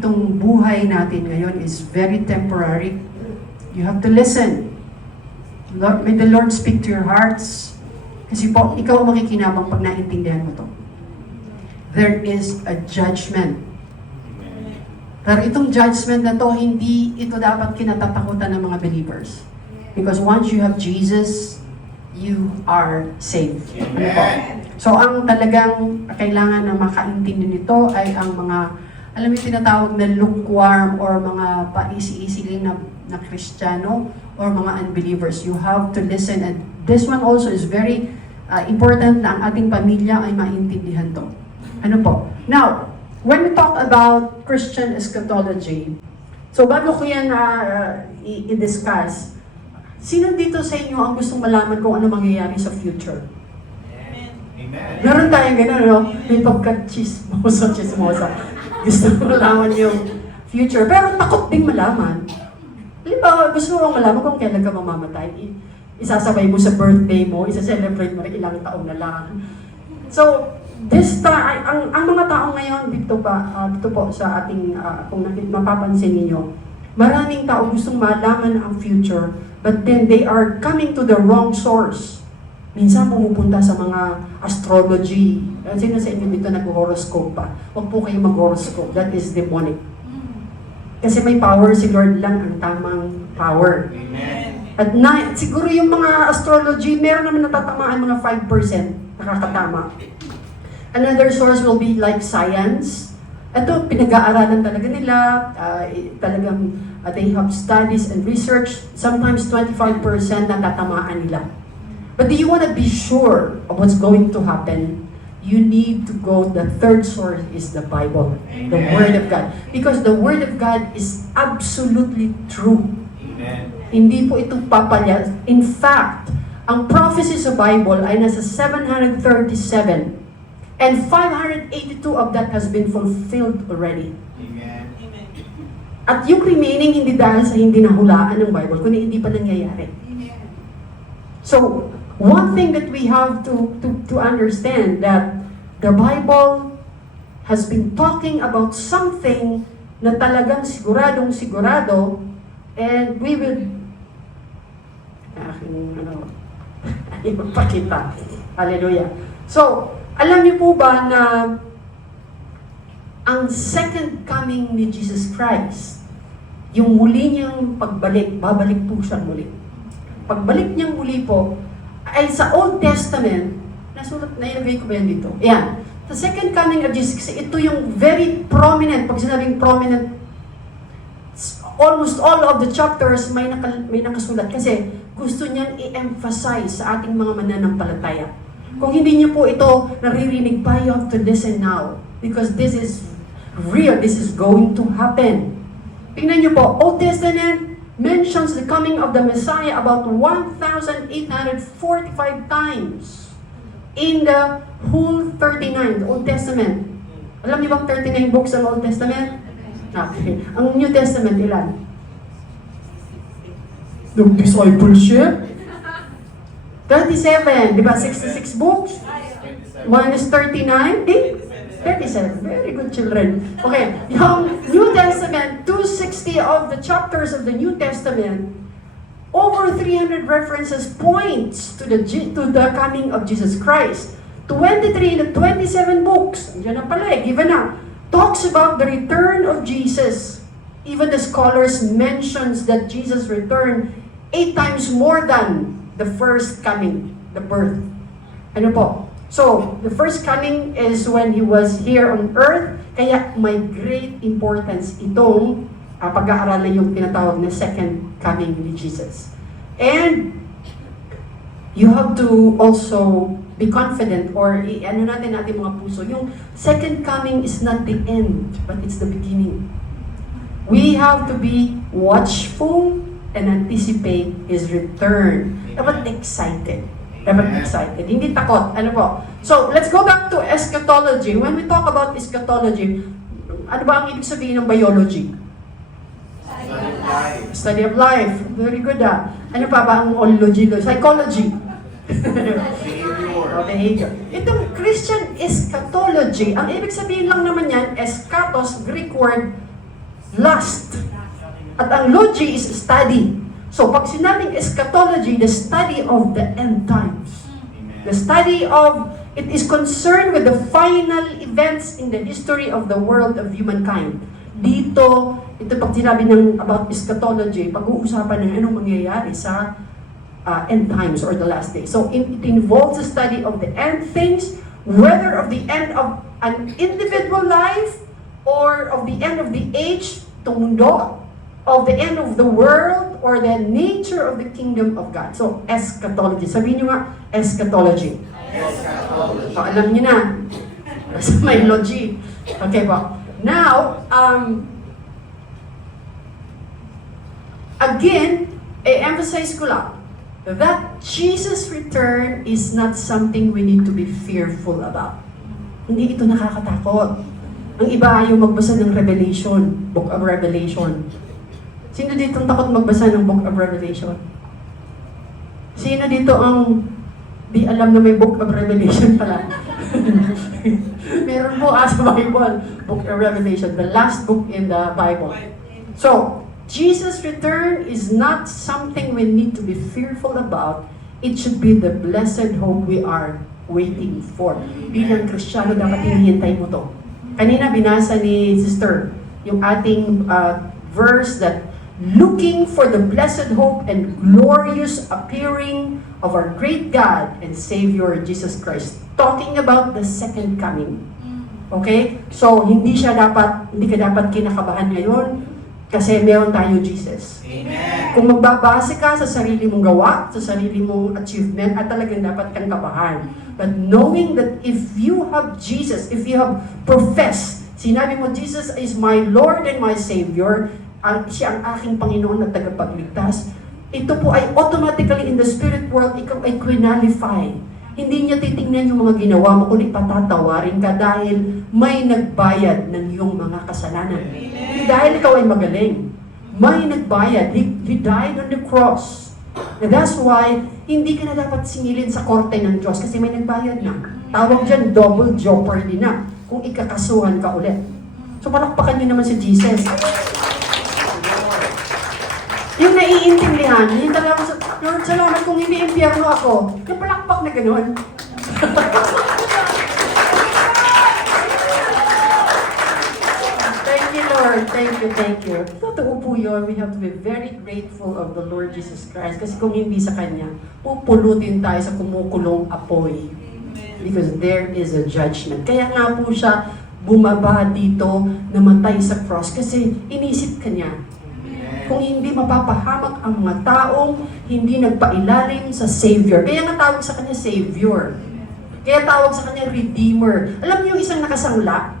itong buhay natin ngayon is very temporary. You have to listen. Lord, may the Lord speak to your hearts. Kasi po, ikaw ang makikinabang pag naintindihan mo to. There is a judgment. Pero itong judgment na to, hindi ito dapat kinatatakutan ng mga believers. Because once you have Jesus, you are saved. Ano po? So, ang talagang kailangan na makaintindi nito ay ang mga, alam mo yung tinatawag na lukewarm or mga paisi-isi na Kristiyano or mga unbelievers. You have to listen, and this one also is very important na ang ating pamilya ay maintindihan to. Ano po? Now, when we talk about Christian eschatology, so bago ko yan i-discuss, sino dito sa inyo ang gustong malaman kung ano mangyayari sa future? Amen. Meron tayong gano'n, no? May pagka-chismosa. Gusto mo malaman yung future, pero takot ding malaman. Halimbawa, gusto mo malaman kung kailan ka mamamatay. Isasabay mo sa birthday mo, isa-celebrate mo rin ilang taon na lang. So, this time, ang mga tao ngayon dito po sa ating, kung mapapansin niyo, maraming tao gustong malaman ang future, but then they are coming to the wrong source. Minsan pumupunta sa mga astrology. Sino sa inyo dito nag-horoscope pa? Huwag po kayo mag-horoscope. That is demonic. Kasi may power si Lord lang ang tamang power. Amen. At siguro yung mga astrology, meron naman natatamaan mga 5% nakakatama. Another source will be like science. Ito, pinag-aaralan talaga nila. Talagang they have studies and research. Sometimes 25% natatamaan nila. But do you want to be sure of what's going to happen? You need to go, the third source is the Bible, the Word of God. Because the Word of God is absolutely true. Amen. Hindi po ito papalya. In fact, ang prophecy sa Bible ay nasa 737 and 582 of that has been fulfilled already. Amen. At yung remaining hindi dahil sa hindi nahulaan ng Bible, kundi hindi pa nangyayari. So, one thing that we have to understand that the Bible has been talking about something na talagang siguradong sigurado, and we will ipagpakita. Hallelujah. So, alam niyo po ba na ang second coming ni Jesus Christ, yung muli niyang pagbalik, babalik po siya muli. Pagbalik niyang muli po, ay sa Old Testament, nasulat, nailagay ko ba yan dito? Ayan. The second coming of Jesus, ito yung very prominent, pag sinabing prominent, almost all of the chapters may nakasulat kasi gusto niyang i-emphasize sa ating mga mananampalataya. Kung hindi niyo po ito naririnig pa, you have to listen now. Because this is real, this is going to happen. Tingnan niyo po, Old Testament mentions the coming of the Messiah about 1,845 times in the whole 39, the Old Testament. Alam niyo bang 39 books ang Old Testament? Okay. Ang New Testament, ilan? The discipleship? 37, di ba? 66 books? Minus 39? 37. Very good children. Okay, yung New Testament, 260 of the chapters of the New Testament, over 300 references points to the coming of Jesus Christ. 23 in the 27 books, yan na pala given na, talks about the return of Jesus. Even the scholars mentions that Jesus returned 8 times more than the first coming, the birth. Ano po? So, the first coming is when He was here on earth, kaya may great importance itong pag-aaralan yung tinatawag na second coming ni Jesus. And you have to also be confident, or ano natin mga puso, yung second coming is not the end, but it's the beginning. We have to be watchful and anticipate His return. Dapat excited. Dapat excited. Hindi takot. Ano po? So, let's go back to eschatology. When we talk about eschatology, ano ba ang ibig sabihin ng biology? Study of life. Study of life. Very good Ano pa ba ang ology? Psychology. Behavior. Itong Christian eschatology, ang ibig sabihin lang naman yan, eskatos, Greek word, last. At ang logy is study. So pag sinabing eschatology, the study of the end times. The study of, it is concerned with the final events in the history of the world of humankind. Dito, ito pag sinabi ng about eschatology, pag-uusapan ng anong mangyayari sa end times or the last day. So it involves the study of the end things, whether of the end of an individual life or of the end of the age, itong mundo, of the end of the world or the nature of the kingdom of God. So eschatology. Sabihin nyo nga, eschatology. Eschatology. So, alam niyo na. Nasa may logy. Okay po. Now, again, i-emphasize ko lang that Jesus' return is not something we need to be fearful about. Hindi ito nakakatakot. Ang iba ayaw magbasa ng Revelation, Book of Revelation. Sino dito ang takot magbasa ng Book of Revelation? Sino dito ang di alam na may Book of Revelation pala? Meron po sa Bible, Book of Revelation, the last book in the Bible. So, Jesus' return is not something we need to be fearful about. It should be the blessed hope we are waiting for. Bilang Kristiyano, dapat hinihintay mo to. Kanina binasa ni Sister yung ating verse that looking for the blessed hope and glorious appearing of our great God and Savior Jesus Christ. Talking about the second coming. Okay? So, hindi ka dapat kinakabahan ngayon kasi meron tayo Jesus. Amen. Kung magbabase ka sa sarili mong gawa, sa sarili mong achievement, at talagang dapat kang kabahan. But knowing that if you have Jesus, if you have professed, sinabi mo, Jesus is my Lord and my Savior, siya ang aking Panginoon at tagapagligtas, ito po ay automatically in the spirit world, ikaw ay quinalify. Hindi niya titingnan yung mga ginawa mo, kundi patatawarin ka dahil may nagbayad ng iyong mga kasalanan. Hindi dahil ikaw ay magaling. May nagbayad. He died on the cross. And that's why, hindi ka na dapat singilin sa korte ng Diyos kasi may nagbayad na. Tawag dyan, double jeopardy na kung ikakasuhan ka ulit. So palakpakan niyo naman si Jesus. Yung naiintindihan, yung talaga sa, Lord, salamat kung hindi impyerno ako. Yung palakpak na gano'n. Thank you, Lord. Thank you. Totoo po yun. We have to be very grateful of the Lord Jesus Christ. Kasi kung hindi sa Kanya, pupulutin tayo sa kumukulong apoy. Because there is a judgment. Kaya nga po siya bumaba dito, namatay sa cross. Kasi inisip ka niya, kung hindi mapapahamak ang mga taong hindi nagpailalim sa Savior. Kaya nga tawag sa kanya Savior. Kaya tawag sa kanya Redeemer. Alam niyo yung isang nakasangla?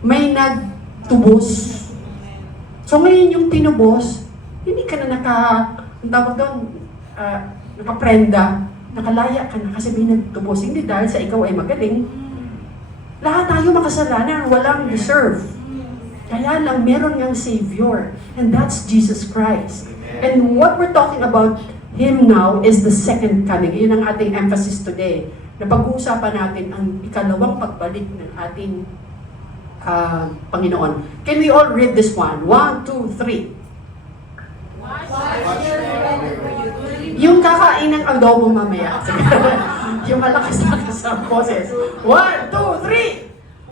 May nagtubos. So ngayon yung tinubos, hindi ka na nakaprenda, nakalaya ka na kasi may nagtubos. Hindi dahil sa ikaw ay magaling. Lahat tayo makasalanan, walang deserve. Kaya lang, meron niyang Savior. And that's Jesus Christ. And what we're talking about Him now is the second coming. Yun ang ating emphasis today. Na pag-uusapan natin ang ikalawang pagbalik ng ating Panginoon. Can we all read this one? 1, 2, 3. Yung kakain ng adobo mamaya. Yung malakas-lakas sa boses. 1, 2, 3!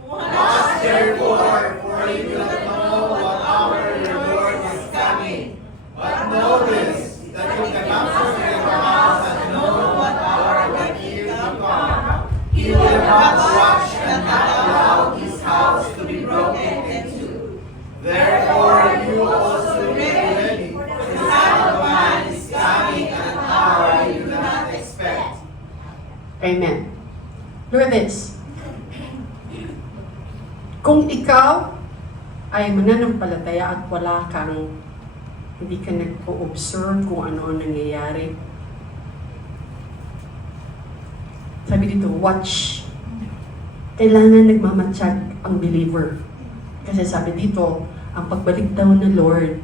Watch therefore, for you do not know what hour your Lord is coming. But know this, that you cannot enter your house and know what hour when He will come. He will not watch and not allow His house to be broken into. Therefore you also be ready, for the Son of Man is coming at an hour you do not expect. Amen. Look at this. Kung ikaw ay mananampalataya at wala kang, hindi ka nag-o-observe kung ano ang nangyayari. Sabi dito, watch. Kailangan nagmamatsyag ang believer. Kasi sabi dito, ang pagbalik daw ng Lord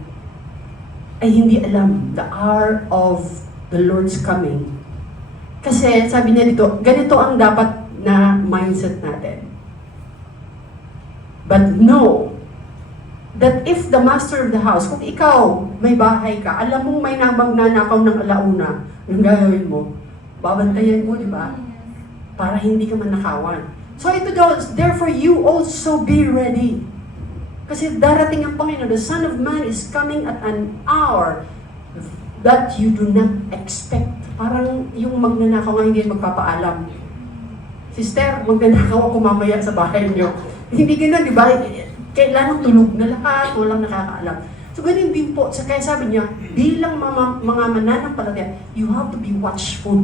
ay hindi alam the hour of the Lord's coming. Kasi sabi niya dito, ganito ang dapat na mindset natin. But know that if the master of the house, kung ikaw may bahay ka, alam mong may magnanakaw ng alauna, yung gagawin mo, babantayan mo, di ba? Para hindi ka manakawan. So ito daw, therefore you also be ready. Kasi darating ang Panginoon, the Son of Man is coming at an hour that you do not expect. Parang yung magnanakaw nga hindi magpapaalam. Sister, magnanakaw ako mamaya sa bahay niyo. Hindi gano'n, di ba? Kailangan tulog na lahat, walang nakakaalam. So ganun din po, kaya sabi niya, bilang mga mananampalataya, you have to be watchful.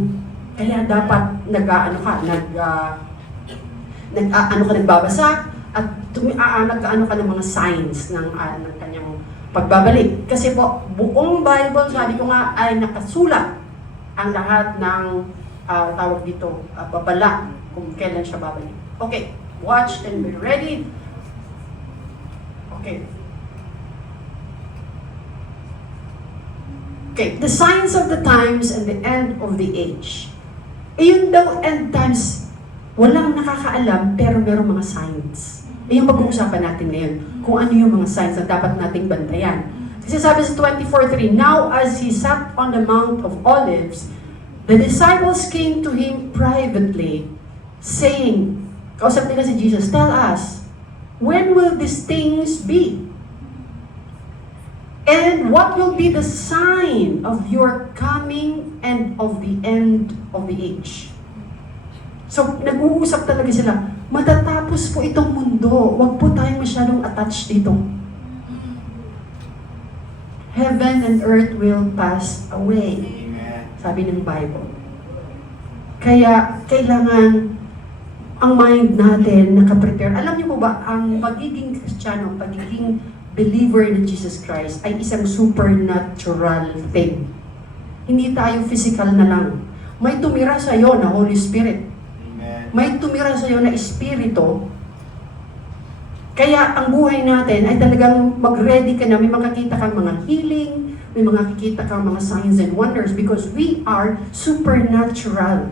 Kaya dapat nagbabasa at nag-ano ka ng mga signs ng kanyang pagbabalik. Kasi po, buong Bible, sabi ko nga, ay nakasulat ang lahat ng tawag dito, babala kung kailan siya babalik. Okay, watch and be ready. Okay. Okay, the signs of the times and the end of the age. Yun daw, end times, walang nakakaalam, pero merong mga signs. Yung pag-uusapan natin ngayon, kung ano yung mga signs na dapat nating bantayan. Kasi sabi sa 24:3, now as he sat on the Mount of Olives, the disciples came to him privately, saying, kausap nila si Jesus, tell us, when will these things be? And what will be the sign of your coming and of the end of the age? So, nag-uusap talaga sila, matatapos po itong mundo. Huwag po tayong masyadong attached dito. Heaven and earth will pass away. Sabi ng Bible. Kaya, kailangan ang mind natin nakaprepare. Alam niyo po ba, ang pagiging Kristiyano, ang pagiging believer in Jesus Christ ay isang supernatural thing. Hindi tayo physical na lang. May tumira sa iyo na Holy Spirit. May tumira sa iyo na Espiritu. Kaya ang buhay natin ay talagang mag-ready ka na, may makakita kang mga healing, may makakita kang mga signs and wonders because we are supernatural.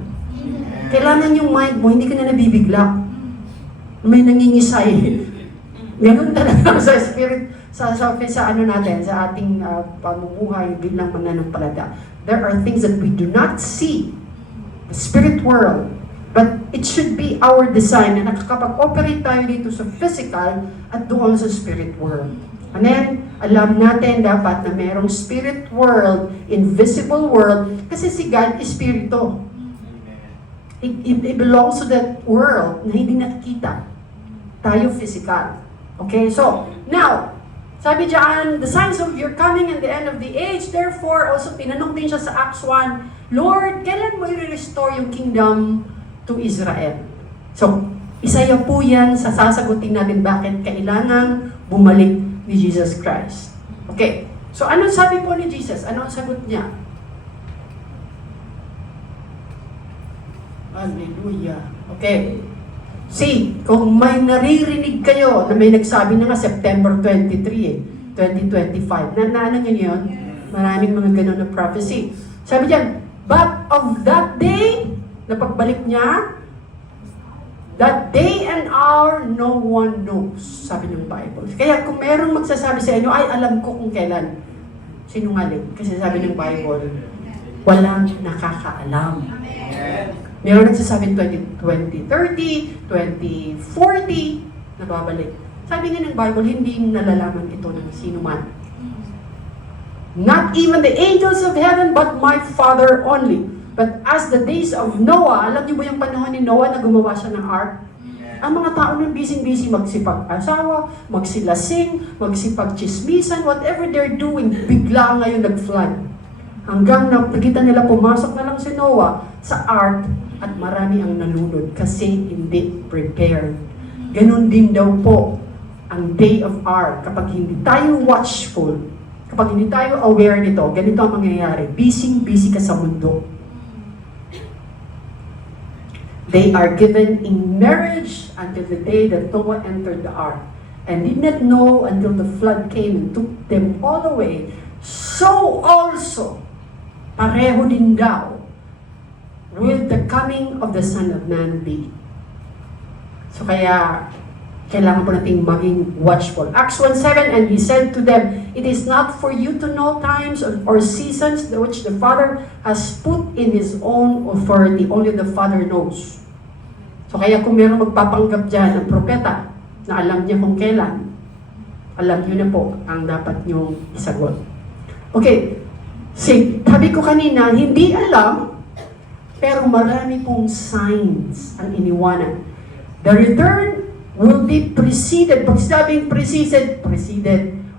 Kailangan yung mind mo, hindi ka na nabibigla. May nangingisay. Ganun talaga sa spirit, sa ano natin, sa ating pamumuhay bilang mananampalataya. There are things that we do not see. The spirit world. But it should be our design na nakakapag-operate tayo dito sa physical at doon sa spirit world. Amen? Alam natin dapat na merong spirit world, invisible world, kasi si God is spirito. It belongs to that world na hindi nakikita. Tayo physical. Okay, so, now, sabi diyan, the signs of your coming and the end of the age, therefore, also tinanong din siya sa Acts 1, Lord, kailan mo i-restore yung kingdom to Israel? So, isa yan po yan sa sasagutin natin bakit kailangan bumalik ni Jesus Christ. Okay, so anong sabi po ni Jesus? Anong sagot niya? Hallelujah. Okay. See, kung may naririnig kayo na may nagsabi na nga September 23, 2025, ano nyo yun? Maraming mga ganun na prophecy. Sabi diyan, but of that day, na pagbalik niya, that day and hour, no one knows, sabi ng Bible. Kaya kung merong magsasabi sa inyo, ay alam ko kung kailan, sinungaling. Kasi sabi ng Bible, walang nakakaalam. Meron nagsasabi 2030, 2040, nababalik. Sabi nga ng Bible, hindi nalalaman ito ng sino man. Not even the angels of heaven, but my Father only. But as the days of Noah, alam niyo ba yung panahon ni Noah na gumawa siya ng ark? Ang mga tao nun busy-busy magsipag-asawa, magsilasing, magsipag-chismisan, whatever they're doing, bigla ngayon nag-flood. Hanggang nakita nila pumasok na lang si Noah sa ark at marami ang nalunod kasi hindi prepared. Ganon din daw po ang day of ark. Kapag hindi tayo watchful, kapag hindi tayo aware nito, ganito ang mangyayari. Busy ka sa mundo. They are given in marriage until the day that Noah entered the ark and did not know until the flood came and took them all away. So also, pareho din daw with the coming of the Son of Man be. So kaya, Kailangan po nating maging watchful. Acts 1:7, and he said to them, "It is not for you to know times or seasons which the Father has put in His own authority. Only the Father knows." So kaya kung meron magpapanggap dyan ng propeta na alam niya kung kailan, alam niyo na po ang dapat niyong isagot. Okay, sabi ko kanina, hindi alam, pero marami pong signs ang iniwanan. The return will be preceded. Pag sabing preceded,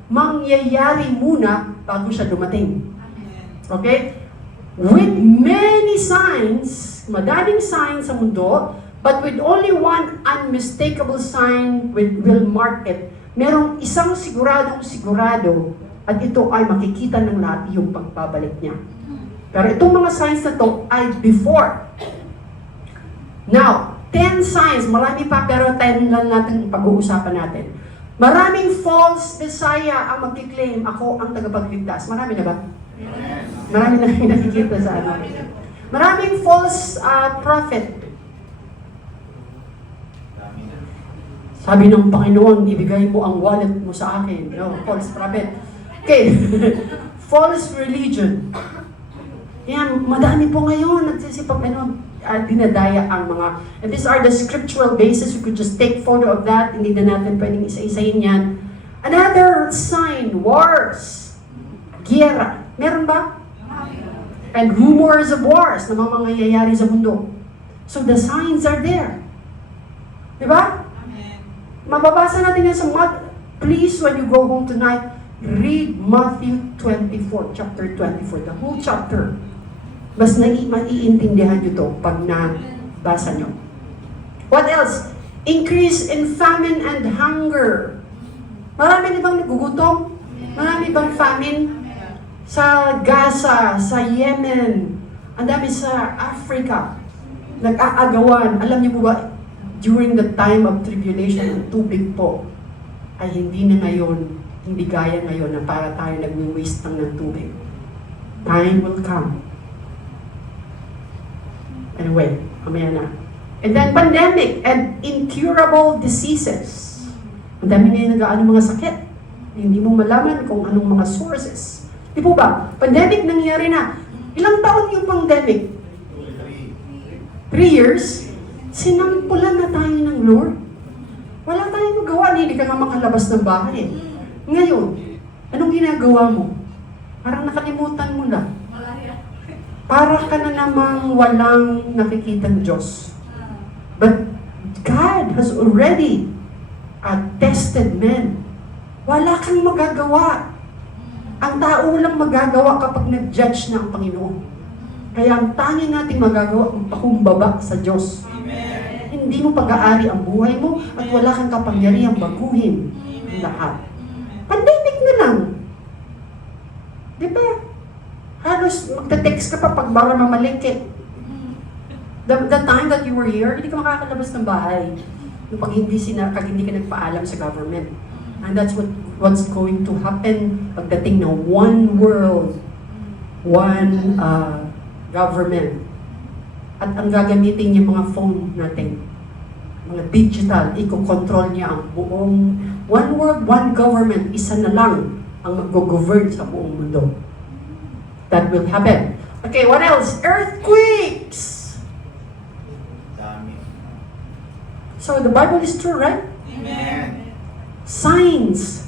mangyayari muna bago siya dumating. Okay? With many signs, madaming signs sa mundo, but with only one unmistakable sign will mark it. Merong isang sigurado, at ito ay makikita ng lahat yung pagbabalik niya. Pero itong mga signs na to ay before. Now, 10 signs, marami pa pero 10 lang natin pag-uusapan natin. Maraming false Messiah ang magkiklaim, ako ang tagapagligtas. Marami na ba? Marami na nakikita sa ano. Maraming false prophet. Sabi ng Panginoon, ibigay mo ang wallet mo sa akin. No, false prophet. Okay. False religion. Yan, madami po ngayon nagsisipag dinadaya ang mga, and these are the scriptural basis. You could just take photo of that, hindi na natin pwedeng isa-isahin yan. Another sign, wars, giyera. Meron ba? And rumors of wars na mga mangyayari sa mundo. So the signs are there. Diba? Mababasa natin yan sa please, when you go home tonight, read Matthew 24, chapter 24, the whole chapter. Mas maiintindihan nyo to pag nabasa nyo. What else? Increase in famine and hunger. Marami na bang nagugutom? Marami bang famine? Sa Gaza, sa Yemen, ang dami sa Africa, nag-aagawan. Alam niyo po ba, during the time of tribulation, ang tubig po ay hindi na ngayon, hindi gaya ngayon na para tayo nagwi-waste ng tubig. Time will come. Anyway, kamaya na. And then pandemic and incurable diseases. Ang dami ngayon nag-aano mga sakit. Hindi mo malaman kung anong mga sources. Di po ba? Pandemic nangyari na. Ilang taon yung pandemic? 3 years. Sinampulan na tayo ng Lord. Wala tayong magawa. Hindi ka nga makalabas ng bahay. Ngayon, anong ginagawa mo? Parang nakalimutan mo na. Para ka na namang walang nakikitang Diyos. But God has already tested men. Wala kang magagawa. Ang tao lang magagawa kapag nag-judge na ang Panginoon. Kaya ang tanging nating magagawa ang pakumbaba sa Diyos. Amen. Hindi mo pag-aari ang buhay mo at wala kang kapangyarihang baguhin ang lahat. Pandemic na lang. Di ba? Halos magte-text ka pa pag baka mamalingkit. The time that you were here, hindi ka makakalabas ng bahay. Pag hindi ka nagpaalam sa government. And that's what's going to happen pagdating ng one world, one government. At ang gagamitin niya mga phone natin, mga digital, i-control niya ang buong one world, one government, isa na lang ang mag-govern sa buong mundo. That will happen. Okay, what else? Earthquakes! So the Bible is true, right? Amen. Signs.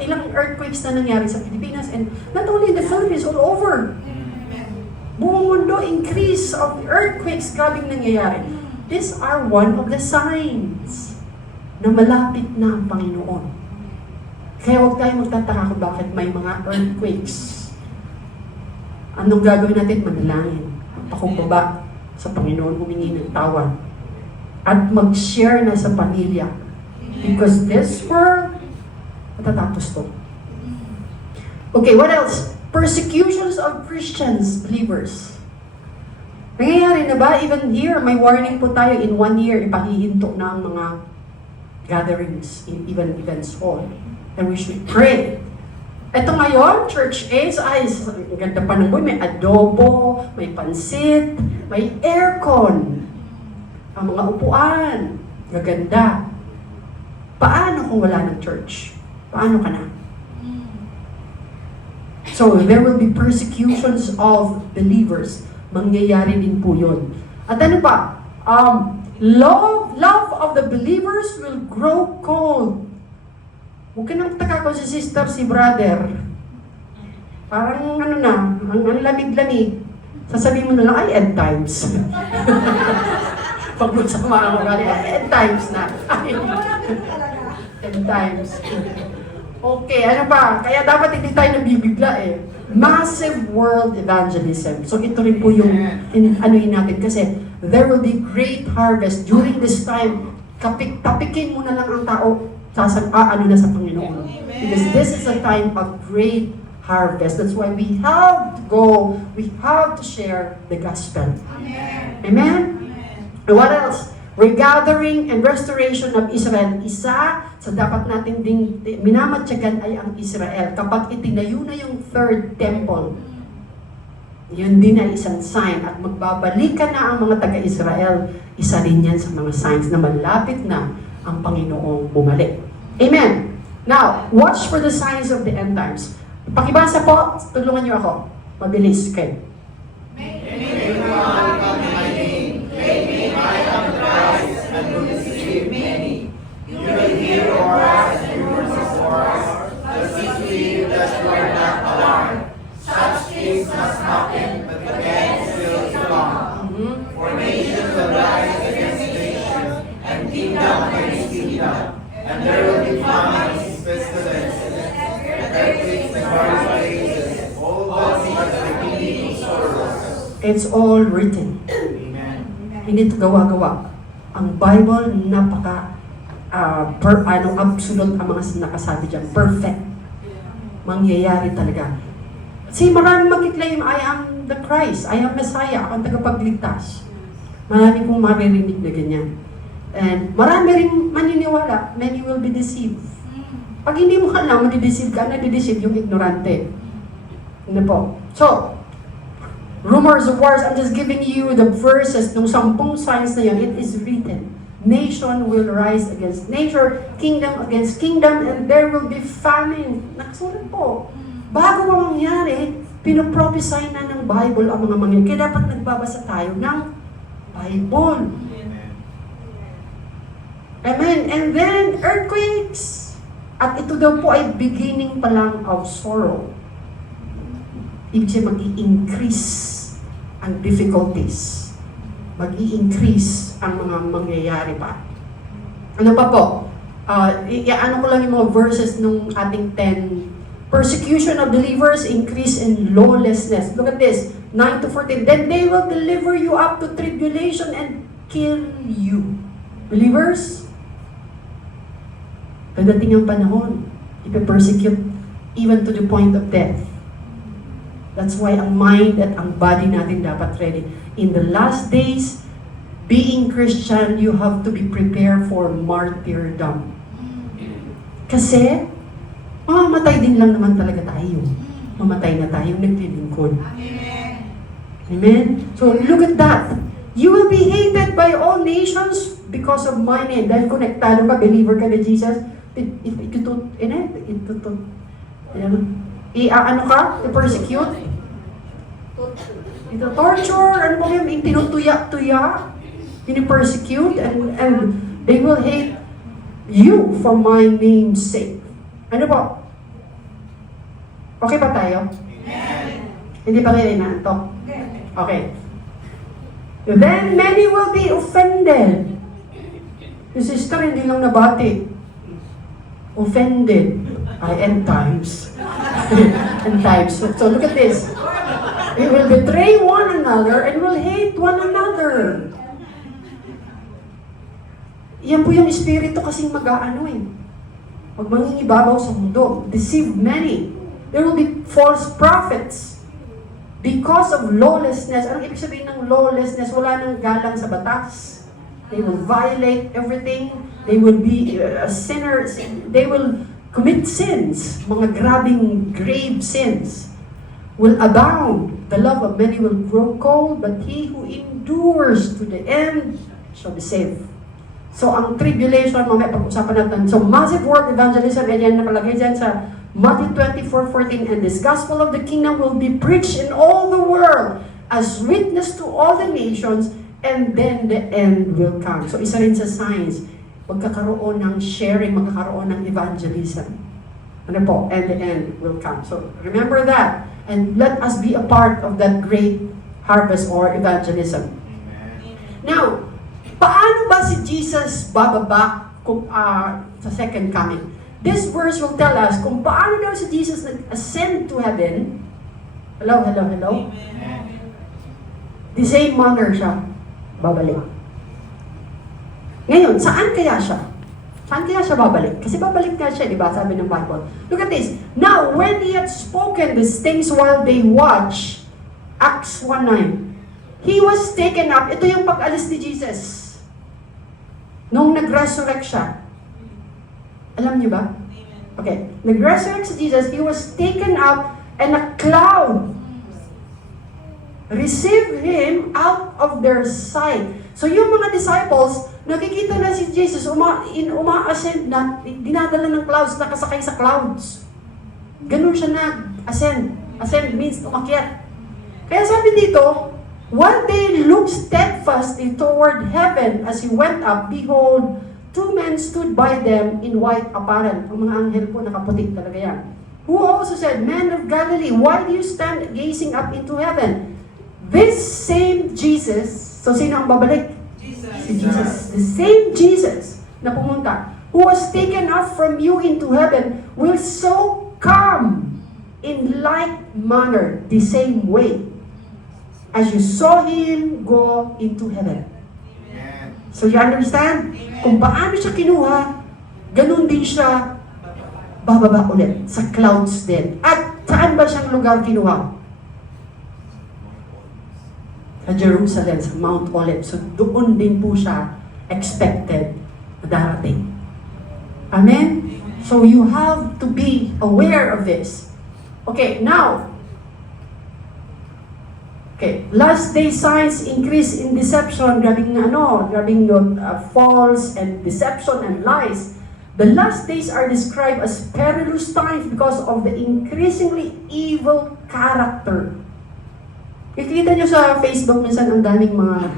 Ilang earthquakes na nangyari sa Pilipinas, and not only in the Philippines, all over. Buong mundo, increase of earthquakes, grabing nangyayari. These are one of the signs na malapit na ang Panginoon. Kaya huwag tayo magtataka kung bakit may mga earthquakes. Anong gagawin natin? Manalangin. Pakumbaba sa Panginoon, humingi ng tawad. At mag-share na sa pamilya. Because this world, matatapos to. Okay, what else? Persecutions of Christians, believers. Nangyayari na ba? Even here, may warning po tayo, in 1 year, ipahihinto na ang mga gatherings, even events hall. And we should pray. Ito ngayon, church age, ang ganda pa ng buhay, may adobo, may pansit, may aircon, ang mga upuan, gaganda. Paano kung wala ng church? Paano ka na? So, there will be persecutions of believers. Mangyayari din po yun. At ano pa? Love of the believers will grow cold. Huwag ka nang taka ko si sister, si brother. Parang ano na, ang lamig-lamig. Sasabihin mo na lang, ay, end times. Pag magsama mo ka, ay, end times na. End times. Okay, ano pa? Kaya dapat hindi tayo nabibigla eh. Massive world evangelism. So ito rin po yung anuhin natin kasi there will be great harvest during this time. Tapikin mo na lang ang tao ano na sa Panginoon. Because this is a time of great harvest. That's why we have to go, we have to share the gospel. Amen. Amen? And what else? Regathering and restoration of Israel. Isa sa dapat natin ding minamatyagan ay ang Israel. Kapag itinayo na yung third temple, yun din ay isang sign. At magbabalikan na ang mga taga-Israel. Isa rin yan sa mga signs na malapit na ang Panginoong bumalik. Amen. Now, watch for the signs of the end times. Pakibasa po, tulungan niyo ako. Mabilis kayo. For nations will rise against nations, and kingdom against kingdom, and there will be famines, pestilences, earthquakes, and various places. All these are the beginning of sorrows. It's all written. Amen. Hindi ito gawa-gawa. Ang Bible, napaka absolute ang mga nakasabi dyan. Perfect. Mangyayari talaga. Kasi maraming mag-claim, I am the Christ, I am Messiah, ako ang tagapagligtas. Marami pong maririnig na ganyan. And marami rin maniniwala, many will be deceived. Pag hindi mo alam, madideceive ka, nadideceive yung ignorante. Ano po? So, rumors of wars, I'm just giving you the verses ng 10 signs na yun. It is written. Nation will rise against nation, kingdom against kingdom, and there will be famine. Nakasulat po. Bago mangyari, pinoprophesy na ng Bible ang mga mangyayari. Kaya dapat nagbabasa tayo ng Bible. Amen. And then, earthquakes. At ito daw po ay beginning pa lang of sorrow. Ibig sabihin, mag-i-increase ang difficulties. Mag-i-increase ang mga mangyayari pa. Ano pa po? Ano ko lang yung mga verses nung ating 10. Persecution of believers, increase in lawlessness. Look at this, 9 to 14. Then they will deliver you up to tribulation and kill you. Believers, pagdating ang panahon, ipe-persecute even to the point of death. That's why ang mind at ang body natin dapat ready. In the last days, being Christian, you have to be prepared for martyrdom. Kasi, mamamatay din lang naman talaga tayo. Mamatay na tayo, naglilingkod. Amen. Amen? So, look at that. You will be hated by all nations because of my name. Dahil konektado ka, believer ka na Jesus, ano ka? I-persecute? Ito torture, ano ba yun? Tinutuya-tuya, ini-persecute, and they will hate you for my name's sake. Ano po? Okay ba tayo? Hindi pa kayo inaantok? Okay. Then many will be offended. Yung sister hindi lang nabati. Offended. End times. End times. So look at this. They will betray one another and will hate one another. Yan po yung espiritu kasing mag-aano eh. Pag mangingibabaw sa mundo, deceive many. There will be false prophets. Because of lawlessness. Anong ibig sabihin ng lawlessness? Wala nang galang sa batas. They will violate everything. They will be sinners. They will commit sins. Mga grabing, grave sins will abound. The love of many will grow cold, but he who endures to the end shall be saved. So, ang tribulation, mamaya pag-usapan natin. So, massive world evangelism, and yan nakalagay dyan sa Matthew 24:14, and this gospel of the kingdom will be preached in all the world as witness to all the nations, and then the end will come. So, isa rin sa signs, magkakaroon ng sharing, magkakaroon ng evangelism. Ano po? And the end will come. So, remember that. And let us be a part of that great harvest or evangelism. Now, paano ba si Jesus bababa sa second coming? This verse will tell us kung paano daw si Jesus nag-ascend to heaven. Hello? The same manner siya babalik. Ngayon, saan kaya siya? Saan kaya siya babalik? Kasi babalik nga siya, di ba? Sabi ng Bible. Look at this. Now, when He had spoken these things while they watch, Acts 1:9, He was taken up. Ito yung pag-alis ni Jesus. Nung nag-resurrect siya. Alam niyo ba? Okay. Nag-resurrect si Jesus, He was taken up, and a cloud received Him out of their sight. So yung mga disciples, nakikita na si Jesus, uma-ascend na, dinadala ng clouds, nakasakay sa clouds. Ganun siya nag-ascend. Ascend means umakyat. Kaya sabi dito, while they looked steadfastly toward heaven as He went up, behold, two men stood by them in white apparel. Ang mga anghel po nakaputi talaga yan. Who also said, Men of Galilee, why do you stand gazing up into heaven? This same Jesus, so sino ang babalik? Si Jesus. The same Jesus na pumunta, who was taken up from you into heaven, will so come in like manner, the same way, as you saw Him go into heaven. So you understand? Kung paano siya kinuha, ganun din siya bababa ulit sa clouds din. At saan ba siyang lugar kinuha? Sa Jerusalem, sa Mount Olives. So doon din po siya expected na darating. Amen? So you have to be aware of this. Okay, now, last day signs increase in deception, grabing false and deception and lies. The last days are described as perilous times because of the increasingly evil character. Kikita nyo sa Facebook minsan ang daming mga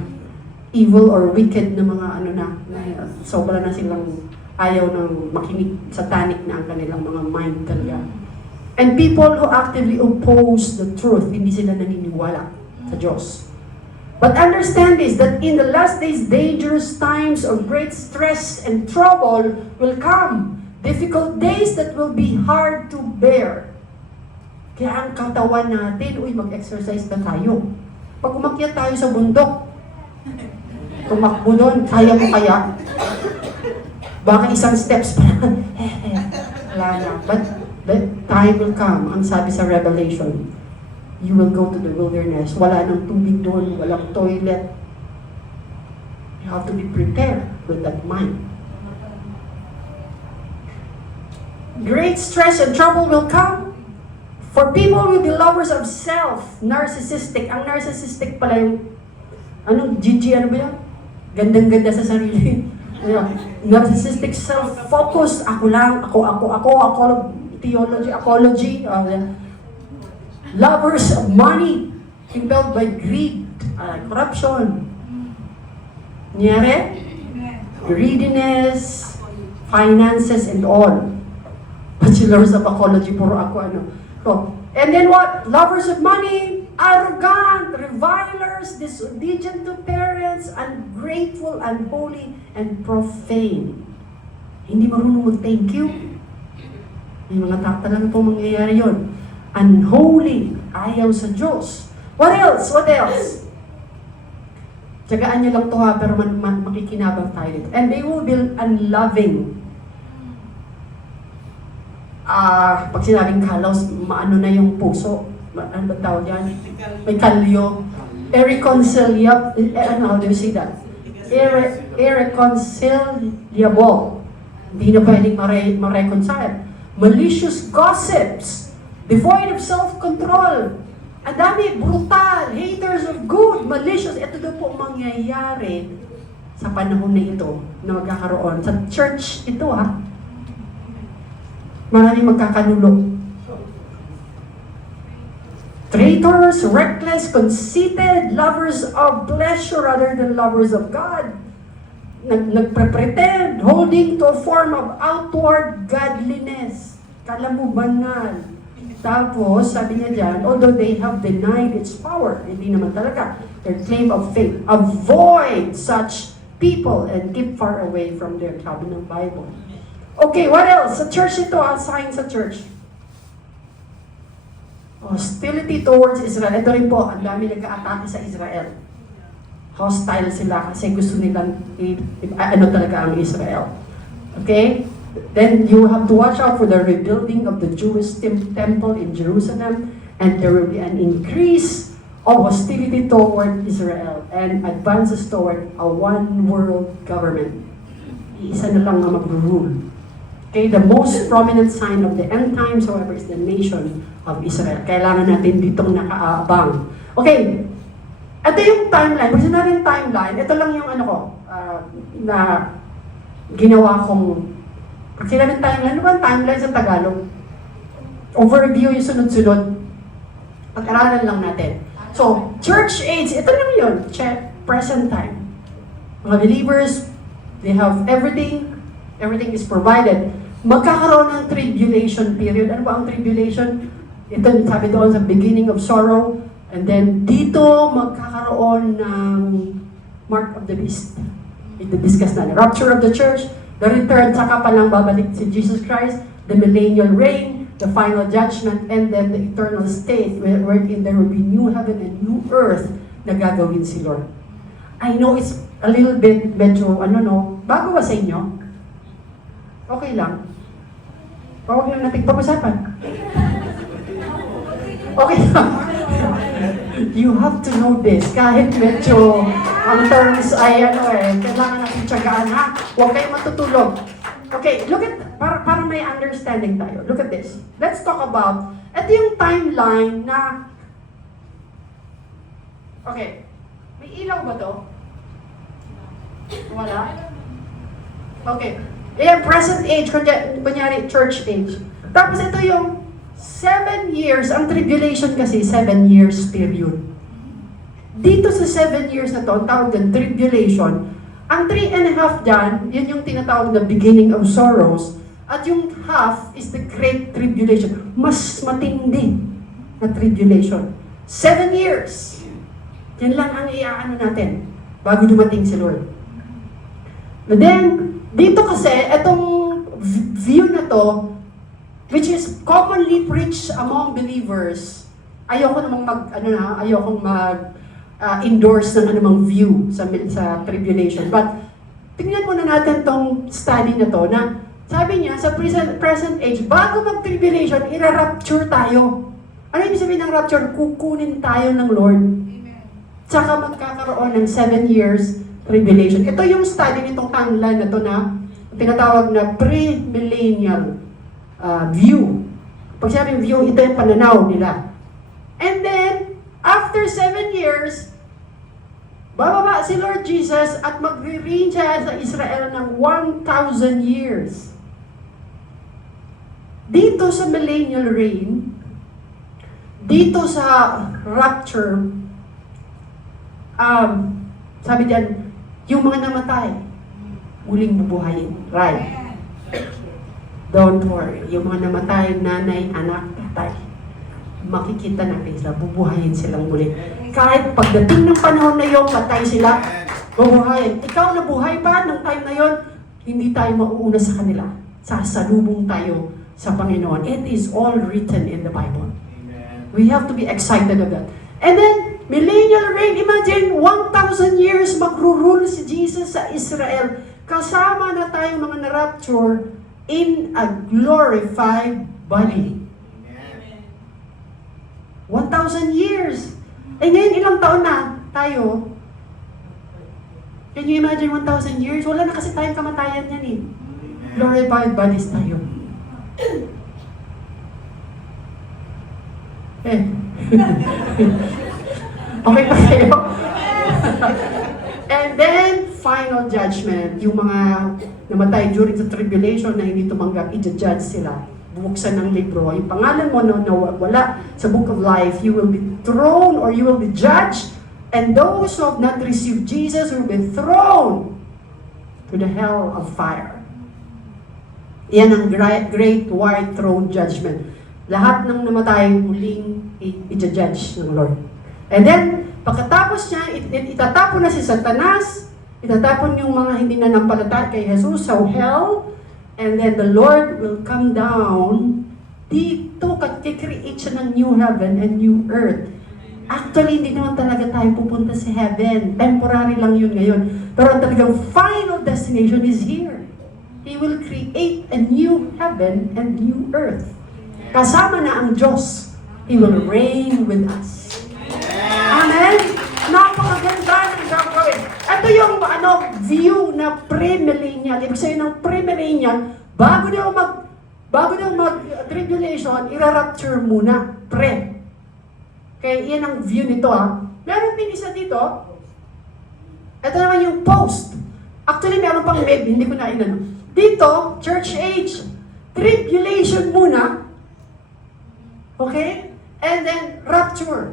evil or wicked na mga sobra na silang ayaw ng makinig, satanic na ang kanilang mga mind talaga. And people who actively oppose the truth, hindi sila naniniwala sa Diyos. But understand this, that in the last days, dangerous times of great stress and trouble will come. Difficult days that will be hard to bear. Kaya ang katawan natin, mag-exercise na tayo. Pag umakyat tayo sa bundok, tumakbo doon, kaya mo kaya? Baka isang steps pa lang. Wala na. But the time will come, ang sabi sa Revelation, you will go to the wilderness. Wala nang tubig doon, walang toilet. You have to be prepared with that mind. Great stress and trouble will come for people with the lovers of self, narcissistic. Ang narcissistic pala yung, GG, ano ba yan? Gandang-ganda sa sarili. Narcissistic self-focus. Ako lang, ako, theology, ecology. Lovers of money, impelled by greed, corruption. Nangyari? Greediness, finances, and all. Bachelors of ecology, puro ako So, and then what? Lovers of money, arrogant, revilers, disobedient to parents, ungrateful, unholy, and profane. Hindi marunong mag-thank you. Yung mga talagang po mangyayari yun. Unholy, ayaw sa Diyos. What else? Tiyagaan nyo lang to ha, pero makikinabang tayo dito. And they will be unloving. Pag sinabing kalaws, maano na yung puso. Ano ba tawag yan? May kalyo. How do you say that? Irreconcilable. Hindi na pwedeng ma-reconcile. Malicious gossips. Devoid of self-control. Ang dami, brutal, haters of good, malicious. Ito daw po mangyayari sa panahon na ito na magkakaroon. Sa church ito maraming magkakanulo. Traitors, reckless, conceited, lovers of pleasure rather than lovers of God. Nagpre-pretend, holding to a form of outward godliness. Kala mo banal. Tapos, sabi niya dyan, although they have denied its power, hindi naman talaga, their claim of faith. Avoid such people and keep far away from their sabi ng Bible. Okay, what else? Sa church ito, sign sa church. Hostility towards Israel. Ito rin po, ang dami nag-aatake sa Israel. Hostile sila kasi gusto nilang ano talaga ang Israel. Okay? Then you have to watch out for the rebuilding of the Jewish temple in Jerusalem, and there will be an increase of hostility toward Israel and advances toward a one-world government. Iisa na lang ang mag-rule. Okay, the most prominent sign of the end times, however, is the nation of Israel. Kailangan natin ditong nakaabang. Okay, ito yung timeline. Pag sinabing timeline, ito lang yung ano ko, na ginawa kong, pag sinabing timeline, ano ba ang timeline sa Tagalog? Overview yung sunod-sunod. Pag-aralan lang natin. So, church age, ito lang yun, present time. Mga believers, they have everything is provided. Magkakaroon ng tribulation period. Ano ba ang tribulation? Ito, sabi doon sa beginning of sorrow. And then, dito magkakaroon ng mark of the beast. Ito discuss na. Rapture of the church, the return, saka palang babalik si Jesus Christ, the millennial reign, the final judgment, and then the eternal state, wherein there will be new heaven and new earth na gagawin si Lord. I know it's a little bit, medyo, bago ba sa inyo? Okay lang. Huwag lang natin pag-usapan. Okay lang. You have to know this. Kahit medyo ang terms ay kailangan natin tiyagaan ha. Huwag kayong matutulog. Okay, look at, para may understanding tayo. Look at this. Let's talk about, ito yung timeline na, okay, may ilaw ba to? Wala? Okay. Ayan, present age, kunyari church age. Tapos ito yung 7 years, ang tribulation kasi 7 years period. Dito sa 7 years na to, ang tawag ng tribulation, ang 3.5 dyan, yun yung tinatawag na beginning of sorrows, at yung half is the great tribulation. Mas matindi na tribulation. 7 years. Yan lang ang iaano natin bago dumating si Lord. But then, dito kasi, itong view na to, which is commonly preached among believers, ayoko namang endorse ng anumang view sa tribulation. But, tingnan muna natin tong study na to, na sabi niya, sa present age, bago mag-tribulation, ira-rapture tayo. Ano yung sabihin ng rapture? Kukunin tayo ng Lord. Tsaka magkakaroon ng 7 years tribulation. Ito yung study nitong timeline na to na tinatawag na pre-millennial view. Pag sabi view, ito yung pananaw nila. And then, after 7 years, bababa si Lord Jesus at magre-reign siya sa Israel ng 1,000 years. Dito sa millennial reign, dito sa rapture, sabi diyan, yung mga namatay, muling bubuhayin. Right. Don't worry. Yung mga namatay, nanay, anak, tatay, makikita natin sila, bubuhayin silang muli. Kahit pagdating ng panahon na yun, patay sila, bubuhayin. Ikaw nabuhay ba ng time na yun? Hindi tayo mauuna sa kanila. Sasalubong tayo sa Panginoon. It is all written in the Bible. Amen. We have to be excited of that. And then, millennial reign, imagine, 1,000 years magro-rule si Jesus sa Israel. Kasama na tayo mga na-rapture in a glorified body. Amen. 1,000 years. Eh ngayon, ilang taon na tayo? Can you imagine 1,000 years? Wala na kasi tayong kamatayan yan eh. Glorified bodies tayo. Okay pa kayo? And then, final judgment, yung mga namatay during the tribulation na hindi tumanggap, i-judge sila. Bubuksan ng libro. Yung pangalan mo na wala sa book of life, you will be thrown or you will be judged, and those who have not received Jesus will be thrown to the hell of fire. Yan ang great white throne judgment. Lahat ng namatay muling i-judge ng Lord. And then, pagkatapos niya, itatapon na si Satanas, itatapon yung mga hindi nanampalataya kay Jesus sa hell, and then the Lord will come down dito, kikreate siya ng new heaven and new earth. Actually, hindi naman talaga tayo pupunta sa heaven. Temporary lang yun ngayon. Pero ang talagang final destination is here. He will create a new heaven and new earth. Kasama na ang Diyos. He will reign with us. Amen? Napakaganda ng gagawin. Ito yung view na pre-millennial. Ibig sabihin ng pre-millennial, bago daw mag-tribulation, ira-rapture muna. Pre. Kaya yan ang view nito Meron din isa dito. Ito naman yung post. Actually, meron pang web, hindi ko na inano. Dito, church age, tribulation muna. Okay? And then, rapture.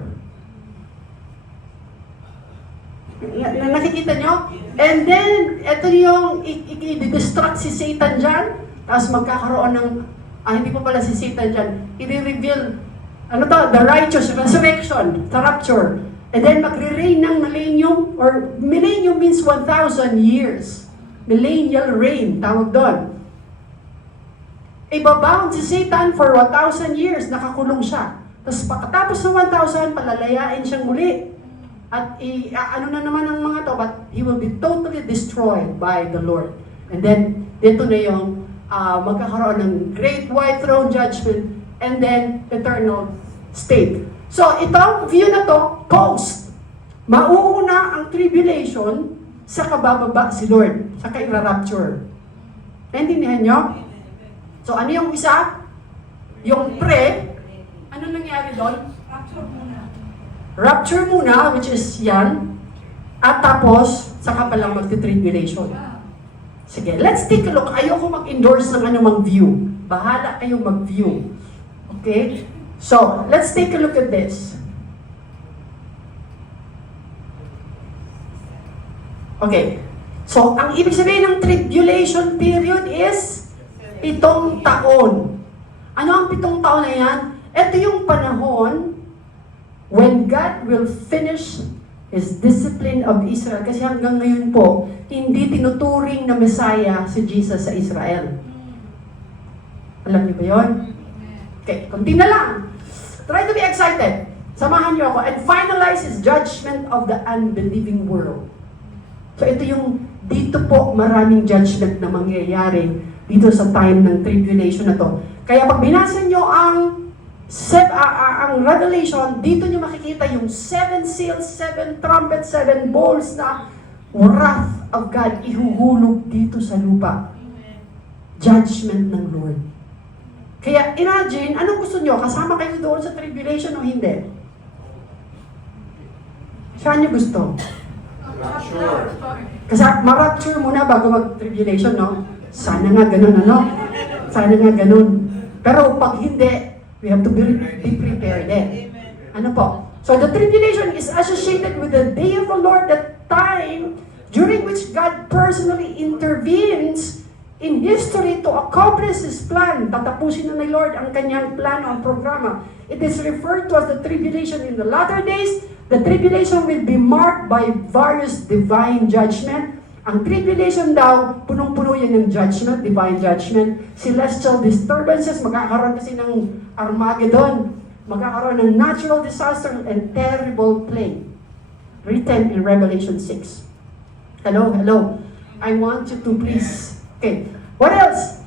Nakikita nyo? And then, ito yung i-distract si Satan dyan. Tapos magkakaroon ng, hindi pa pala si Satan dyan, i-reveal, the righteous resurrection, the rapture. And then magre-reign ng millennium, or millennium means 1,000 years. Millennial reign, tawag doon. Ibabound si Satan for 1,000 years, nakakulong siya. Tapos pagkatapos ng 1,000, palalayain siyang muli. At na naman ang mga to, but he will be totally destroyed by the Lord. And then, dito na yung magkakaroon ng great white throne judgment, and then eternal state. So, itong view na to, post. Mauuna ang tribulation sa kabababa si Lord, sa kaira-rapture. Naintindihan nyo? So, ano yung isa? Yung pre, ano nangyari doon? Rapture muna, which is yan. At tapos, saka palang magti-tribulation. Sige, let's take a look. Ayoko mag-endorse ng anumang view. Bahala kayong mag-view. Okay? So, let's take a look at this. Okay. So, ang ibig sabihin ng tribulation period is 7 taon. Ano ang 7 taon na yan? Ito yung panahon when God will finish His discipline of Israel. Kasi hanggang ngayon po, hindi tinuturing na Messiah si Jesus sa Israel. Alam niyo ba yun? Okay, kunti na lang. Try to be excited. Samahan niyo ako. And finalize His judgment of the unbelieving world. So ito yung, dito po maraming judgment na mangyayari dito sa time ng tribulation na to. Kaya pag binasa nyo ang Revelation, dito nyo makikita yung 7 seals, 7 trumpets, 7 bowls na wrath of God ihuhulog dito sa lupa. Judgment ng Lord. Kaya imagine, anong gusto nyo? Kasama kayo doon sa tribulation o hindi? Saan nyo gusto? Rapture. Kasi ma-rapture muna bago mag-tribulation, no? Sana nga ganun, ano? Sana nga ganun. Pero pag hindi, we have to be prepared eh. Ano po? So the tribulation is associated with the day of the Lord, that time during which God personally intervenes in history to accomplish His plan. Tatapusin na ni Lord ang kanyang plano, ang programa. It is referred to as the tribulation in the latter days. The tribulation will be marked by various divine judgment. Ang tribulation daw, punong-puno yan ng judgment, divine judgment. Celestial disturbances, magkakaroon kasi ng Armageddon. Magkakaroon ng natural disaster and terrible plague. Written in Revelation 6. Hello, hello. I want you to please. Okay. What else?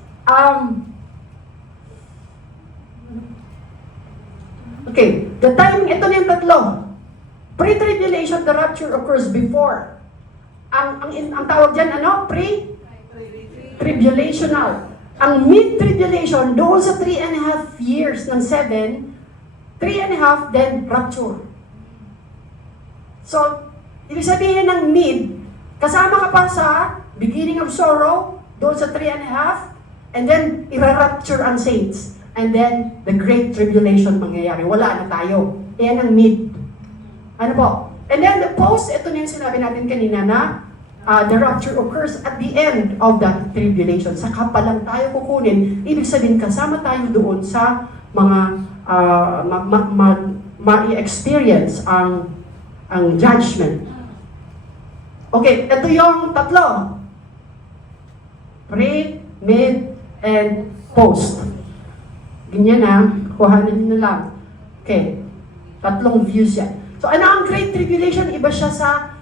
Okay. The time, ito na yung tatlo. Pre-tribulation, the rapture occurs before. Ang tawag dyan, ano? Pre-tribulational. Ang mid-tribulation, doon sa 3.5 years ng 7, 3.5, then rapture. So, ibig sabihin ng mid, Kasama ka pa sa beginning of sorrow, doon sa 3.5, and then ira-rapture ang saints. And then, the great tribulation mangyayari. Wala na tayo. Yan ang mid. Ano po? And then the post, ito na yung sinabi natin kanina na the rapture occurs at the end of the tribulation. Saka pa lang tayo kukunin. Ibig sabihin, kasama tayo doon sa mga ma-experience ang judgment. Okay, ito yung tatlo. Pre, mid, and post. Ganyan na, kuhanan nyo na lang. Okay, tatlong views yan. So ano ang Great Tribulation? Iba siya sa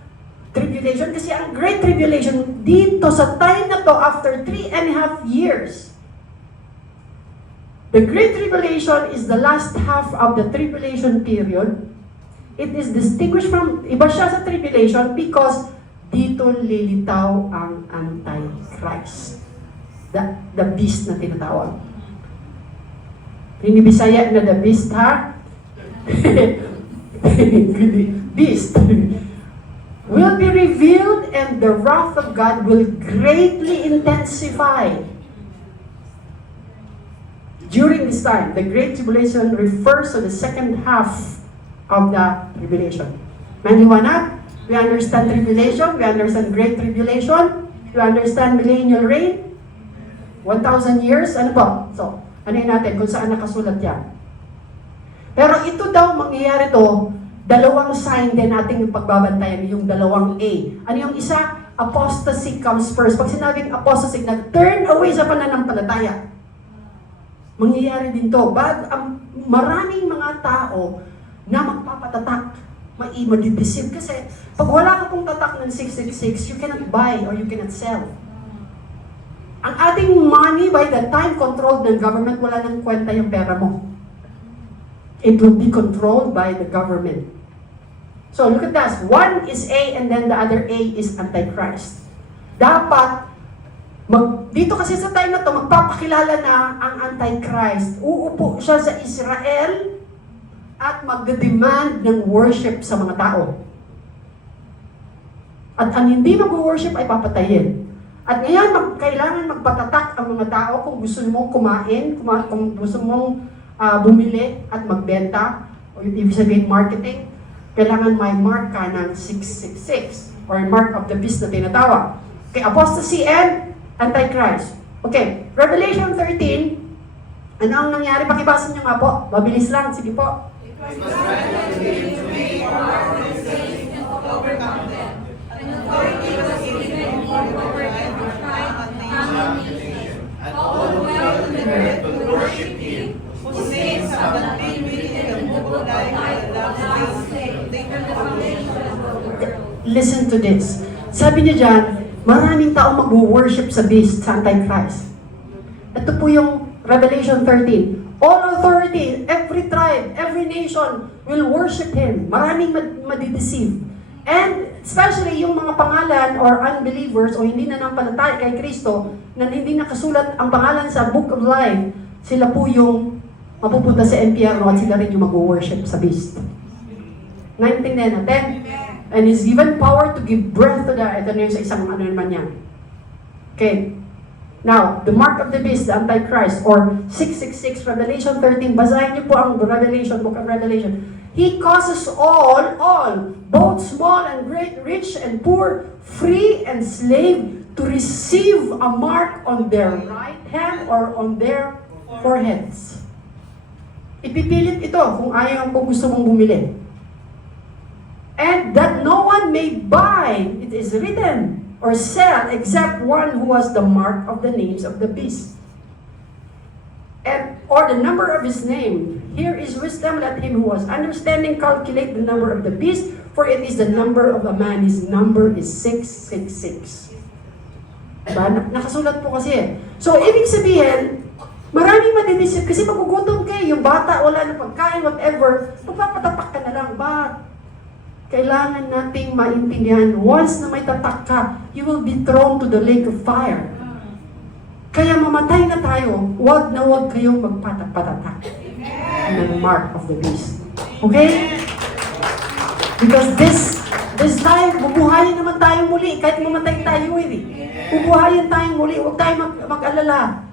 tribulation kasi ang Great Tribulation dito sa time na to after 3.5 years. The Great Tribulation is the last half of the tribulation period. It is distinguished from, iba siya sa tribulation because dito lilitaw ang Antichrist. The beast na tinatawag. Pinibisaya na the beast, ha? Beast. Will be revealed and the wrath of God will greatly intensify. During this time, the Great Tribulation refers to the second half of the tribulation. Maniwanag? We understand tribulation, we understand Great Tribulation, we understand millennial reign, 1,000 years, ano po? So, ano yun natin kung saan nakasulat yan. Pero ito daw, mangyayari to, dalawang sign din nating pagbabantayan, yung dalawang A. Ano yung isa? Apostasy comes first. Pag sinabing apostasy, nag-turn away sa pananampalataya. Mangyayari din to. Maraming mga tao na magpapatatak, madideceive. Kasi pag wala ka pong tatak ng 666, you cannot buy or you cannot sell. Ang ating money, by the time controlled ng government, wala nang kwenta yung pera mo. It will be controlled by the government. So look at that. One is A and then the other A is Antichrist. Dapat, dito kasi sa time na to, magpapakilala na ang Antichrist. Uupo siya sa Israel at magde-demand ng worship sa mga tao. At ang hindi mag-worship ay papatayin. At ngayon, kailangan magpatatak ang mga tao kung gusto mong kumain, kung gusto mong bumili at magbenta, o ibig sabihin marketing, kailangan may mark ka ng 666 or mark of the beast na tinatawag. Okay, apostasy and Antichrist. Okay, Revelation 13, ano ang nangyari? Pakibasa nyo nga po. Mabilis lang, sige po. It was granted to me for our sins and to overcome them. And authority was given over every tribe and nation. And all who dwell in the earth will worship him, whose names have not been written in the book of life of the last day from the foundation of the world. Listen to this. Sabi niya dyan, maraming tao mag-worship sa beast, sa Antichrist. Ito po yung Revelation 13. All authority, every tribe, every nation will worship him. Maraming madideceive. And especially yung mga pangalan or unbelievers o hindi na nampalataya kay Kristo na hindi nakasulat ang pangalan sa Book of Life, sila po yung mapupunta sa impyerno at sila rin yung mag-worship sa beast. Naintindihan natin? And is given power to give breath to the, ito na yung sa isang ano naman yan. Okay. Now, the mark of the beast, the Antichrist, or 666, Revelation 13, basahin niyo po ang Revelation, Book of Revelation. He causes all, both small and great, rich and poor, free and slave, to receive a mark on their right hand or on their foreheads. Ipipilit ito kung ayaw kung gusto mong bumili. And that no one may buy, it is written, or sell except one who has the mark of the names of the beast. And, or the number of his name. Here is wisdom, let him who has understanding calculate the number of the beast, for it is the number of a man. His number is 666. Diba? Nakasulat po kasi eh. So, ibig sabihin, maraming madidisip kasi magugutom kayo, yung bata, wala na pagkain, whatever, magpapatapak ka na lang, ba? Kailangan nating maintindihan, once na may tatak ka, you will be thrown to the lake of fire. Kaya mamatay na tayo, huwag kayong magpatatak ng mark of the beast. Okay? Because this this life, bubuhayin naman tayo muli. Kahit mamatay tayo bubuhayin tayong muli. Huwag tayo mag-alala.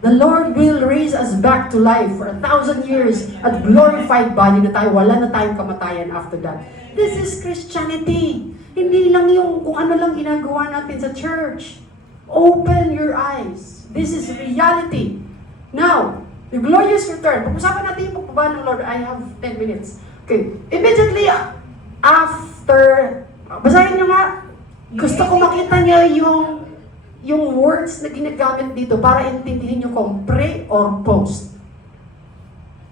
The Lord will raise us back to life for 1,000 years at glorified body na tayo. Wala na tayong kamatayan after that. This is Christianity. Hindi lang yung kung ano lang ginagawa natin sa church. Open your eyes. This is reality. Now, the glorious return. Pag-usapan natin yung pagbaba ng Lord. I have 10 minutes. Okay. Immediately after, basahin nyo nga, gusto ko makita nyo yung words na ginagamit dito para intindihin nyo kung pre or post.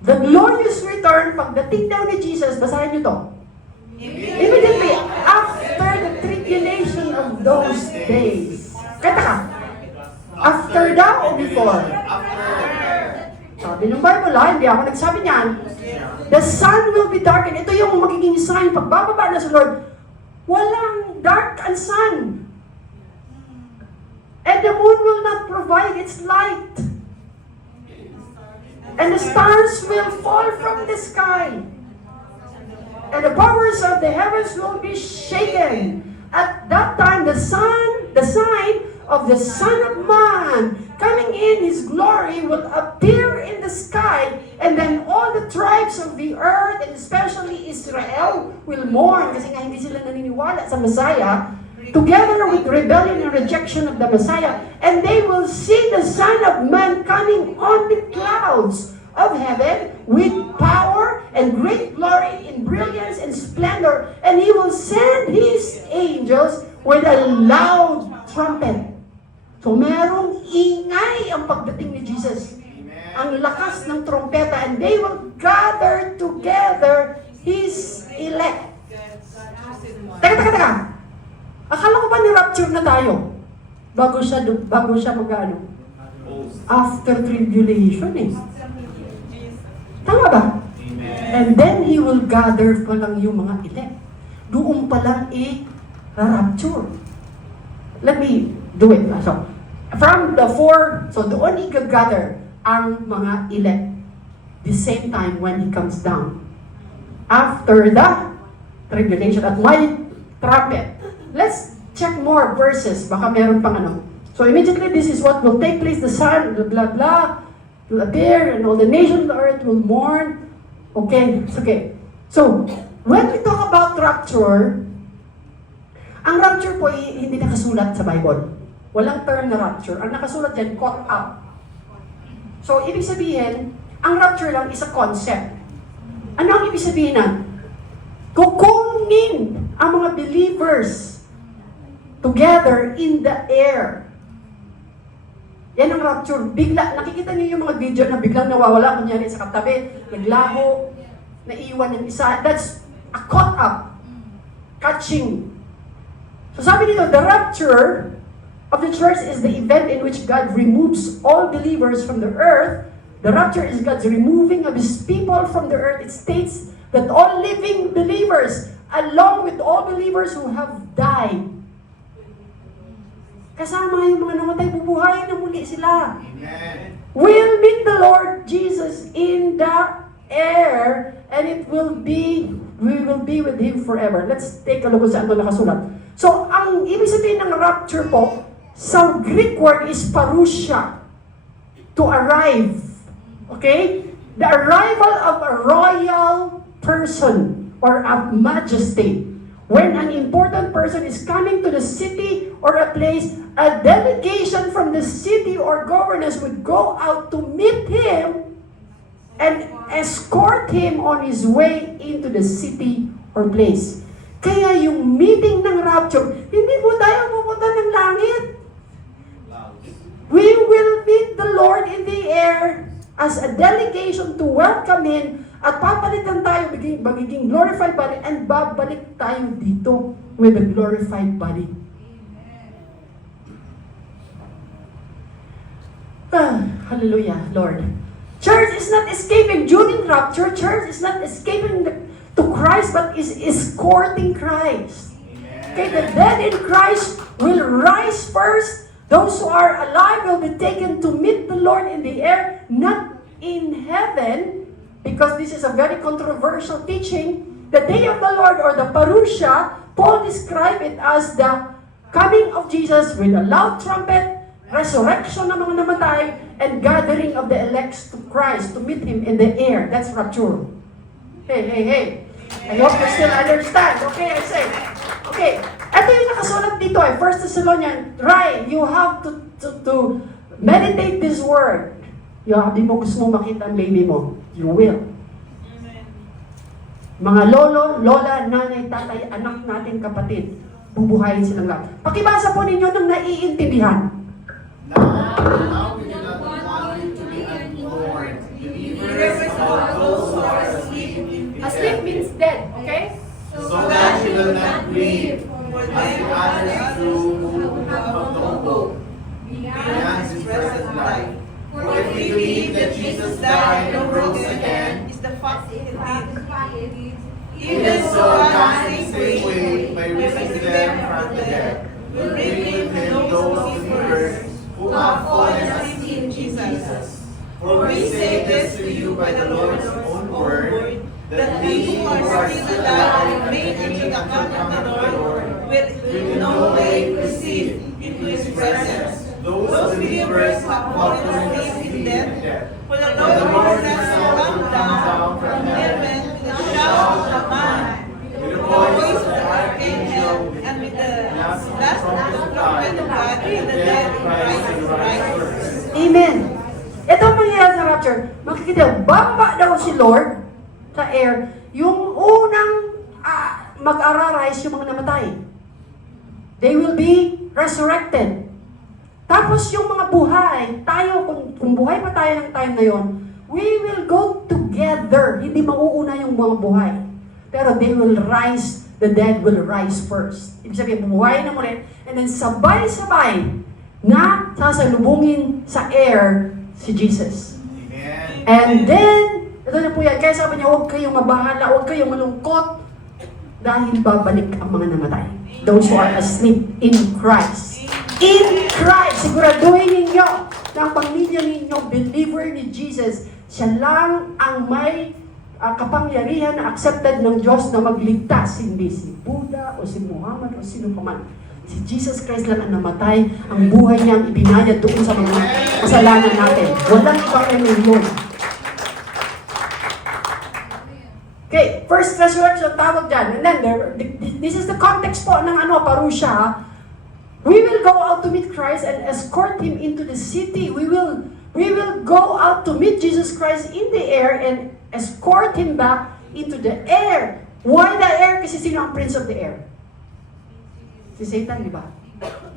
The glorious return, pagdating daw ni Jesus, basahin nyo to. Immediately after the tribulation of those days. Kata ka, after daw o before? Sabi ng Bible, hindi ako nagsabi niyan. The sun will be darkened. Ito yung magiging sign. Pagbababa na sa Lord, walang dark ang sun. And the moon will not provide its light. And the stars will fall from the sky. And the powers of the heavens will be shaken. At that time, the sign of the Son of Man coming in His glory will appear in the sky, and then all the tribes of the earth, and especially Israel, will mourn kasi nga hindi sila naniniwala sa Messiah, together with rebellion and rejection of the Messiah, and they will see the Son of Man coming on the clouds of heaven with power and great glory in brilliance and splendor, and He will send His angels with a loud trumpet. So merong ingay ang pagdating ni Jesus. Ang lakas ng trompeta, and they will gather together His elect. Teka. Akala ko ba ni-rapture na tayo? Bago siya mag-ano? After tribulation Tama ba? And then He will gather pa lang yung mga elect. Doon pa lang rapture. Let me do it. So, from the four, so doon i-gather ang mga elect. The same time when He comes down. After the tribulation at my trumpet. Let's check more verses. Baka meron pang ano. So immediately this is what will take place. The sun, blah, blah, blah, will appear, and all the nations of the earth will mourn. Okay, it's okay. So, when we talk about rapture, ang rapture po hindi nakasulat sa Bible. Walang term na rapture. Ang nakasulat dyan, caught up. So, ibig sabihin, ang rapture lang is a concept. Ano ang ibig sabihin na? Kukunin ang mga believers together in the air. Yan ang rapture. Bigla, nakikita niyo yung mga video na biglang nawawala, kunyari sa katabi, naglaho, naiwan ng isa. That's a caught up. Catching. So sabi dito, the rapture of the church is the event in which God removes all believers from the earth. The rapture is God's removing of His people from the earth. It states that all living believers, along with all believers who have died, kasama yung mga namatay, bubuhayin na muli sila. Amen. We'll meet the Lord Jesus in the air, and we will be with Him forever. Let's take a look kung saan ito nakasulat. So, ang ibig sabihin ng rapture po, sa Greek word is parousia, to arrive. Okay? The arrival of a royal person or a majesty. When an important person is coming to the city or a place, a delegation from the city or governors would go out to meet him and escort him on his way into the city or place. Kaya yung meeting ng rapture, hindi po tayo pupunta ng langit. We will meet the Lord in the air as a delegation to welcome Him, at papalitan tayo magiging glorified body, and babalik tayo dito with a glorified body. Hallelujah, Lord. Church is not escaping during rapture. Church is not escaping to Christ, but is escorting Christ. Okay, the dead in Christ will rise first. Those who are alive will be taken to meet the Lord in the air, not in heaven, because this is a very controversial teaching. the day of the Lord or the parousia, Paul described it as the coming of Jesus with a loud trumpet, resurrection ng mga namatay, and gathering of the elects to Christ to meet Him in the air. That's rapture. Hey. I hope you still understand. Okay, I say. Okay, ito yung nakasulat dito 1 Thessalonians. Right, you have to meditate this word. Di mo gusto mo makita ang baby mo. You will. Mga lolo, lola, nanay, tatay, anak natin, kapatid, bubuhayin silang lahat. Pakibasa po ninyo ng naiintindihan. Now we do not want you to be unborn, believers of those who are asleep in Asleep death, means dead, okay? so that you will not grieve, as the others do who have no hope beyond this present life. For if we believe that Jesus died and rose again, is the fact it is. even so God in the same way, by raising them from the dead, will bring with Him those believers who have fallen asleep in Jesus. For we say this to you by the Lord's own word, that we who are still alive may enter the coming of the Lord will in no way receive into His presence those believers who have fallen asleep in death. For the Lord has come down from heaven with a shout of command, with the voice of the archangel, and with the last trumpet of God, and the dead in Christ first. Amen. Ito ang mangyayari sa rapture. Makikita, baba daw si Lord sa air. Yung unang mag-ararise yung mga namatay. They will be resurrected. Tapos yung mga buhay, tayo, kung buhay pa tayo ng time na yon, we will go together. Hindi mauuna yung mga buhay. Pero they will rise, the dead will rise first. Ibig sabihin, buhay na muli. And then sabay-sabay na sasalubungin sa air si Jesus. Amen. And then, ito na po yan. Kaya sabi niya, huwag kayong mabahala, huwag kayong malungkot dahil babalik ang mga namatay. Those who are asleep in Christ. In Christ, siguraduhin ninyo na ang pamilya ninyo, believer ni Jesus, siya lang ang may kapangyarihan na accepted ng Diyos na magligtas. Hindi si Buddha o si Muhammad o sino pa man. Si Jesus Christ lang ang namatay, ang buhay niya ang ibinayad doon sa mga kasalanan natin. Walang ibang reliyon. Okay, first resurrection, tawag dyan. And then, this is the context po ng parousia. We will go out to meet Christ and escort Him into the city. We will go out to meet Jesus Christ in the air and escort Him back into the air. Why the air? Kasi sino ang prince of the air? Si Satan, di ba?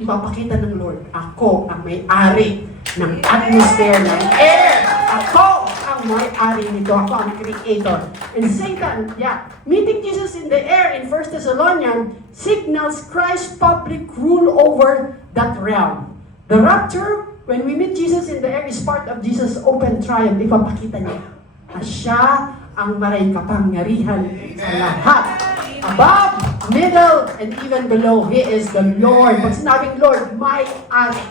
Ipapakita ng Lord, ako ang may-ari ng atmosphere ng air. Ako ang may-ari nito. Ako ang creator. And Satan, meeting Jesus in the air in 1 Thessalonians signals Christ's public rule over that realm. The rapture, when we meet Jesus in the air, is part of Jesus' open triumph. Ipapakita niya na siya ang may kapangyarihan sa lahat. Above, middle, and even below, He is the Lord. Pag sinabing Lord, may-ari.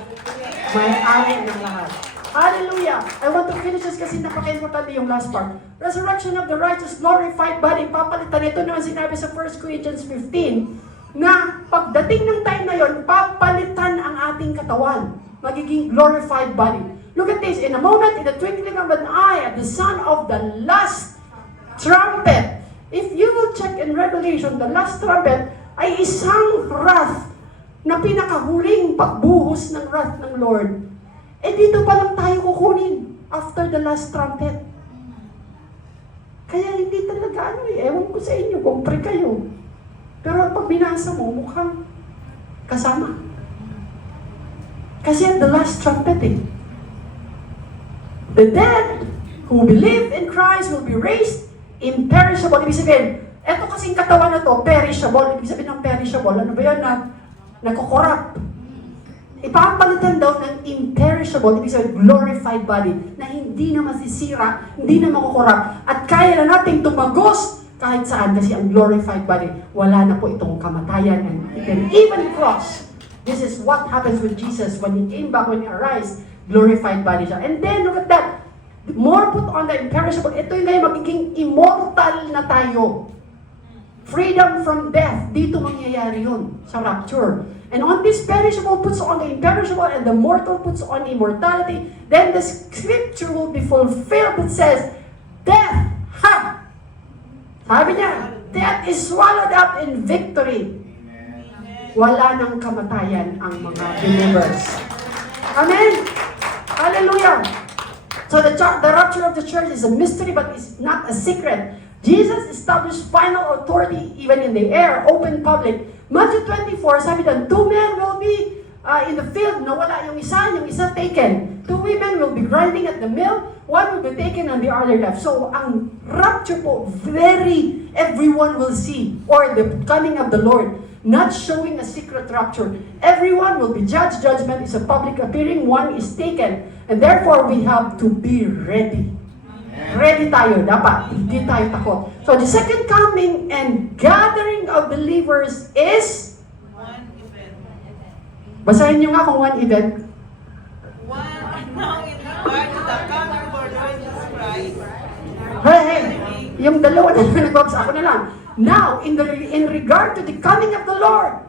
May-ari ng lahat. Hallelujah! I want to finish this kasi napaka-importante yung last part. Resurrection of the righteous, glorified body. Papalitan ito naman sinabi sa 1 Corinthians 15 na pagdating ng time na yon, papalitan ang ating katawan. Magiging glorified body. Look at this. In a moment, in the twinkling of an eye, at the sound of the last trumpet. If you will check in Revelation, the last trumpet ay isang wrath na pinakahuling pagbuhos ng wrath ng Lord. Eh dito pa lang tayo kukunin after the last trumpet. Kaya hindi talaga ewan ko sa inyo kung pre kayo. Pero pag binasa mo, mukhang kasama. Kasi at the last trumpet the dead who believe in Christ will be raised imperishable. Ibig sabihin, eto kasing katawan na to, perishable. Ibig sabihin ng perishable, ano ba yan na nakukorrupt? Ipapalitan daw ng imperishable, ibig sabihin glorified body, na hindi na masisira, hindi na makukorrupt, at kaya na nating tumagos kahit saan kasi ang glorified body, wala na po itong kamatayan and even cross. This is what happens with Jesus when He came back, when He arose, glorified body siya. And then, look at that. More put on the imperishable. Ito yung ngayon magiging immortal na tayo. Freedom from death. Dito mangyayari yun sa rapture. And on this perishable puts on the imperishable, and the mortal puts on immortality. Then the scripture will be fulfilled that says, death, ha! Sabi niya, death is swallowed up in victory. Wala nang kamatayan ang mga believers. Amen! Hallelujah! So the rapture of the church is a mystery, but it's not a secret. Jesus established final authority even in the air, open public. Matthew 24, sabi doon, 2 men will be in the field, nawala yung isa taken. 2 women will be grinding at the mill, 1 will be taken and the other left. So, ang rapture po, everyone will see, or the coming of the Lord, not showing a secret rapture. Everyone will be judged, judgment is a public appearing, 1 is taken. And therefore, we have to be ready. Ready tayo, dapat. Hindi tayo takot. So, the second coming and gathering of believers is One event. basahin niyo nga kung one event. One now in regard to the coming of our Lord Jesus Christ. Hey, yung dalawa na nagbabasa, ako na lang. Now, in regard to the coming of the Lord,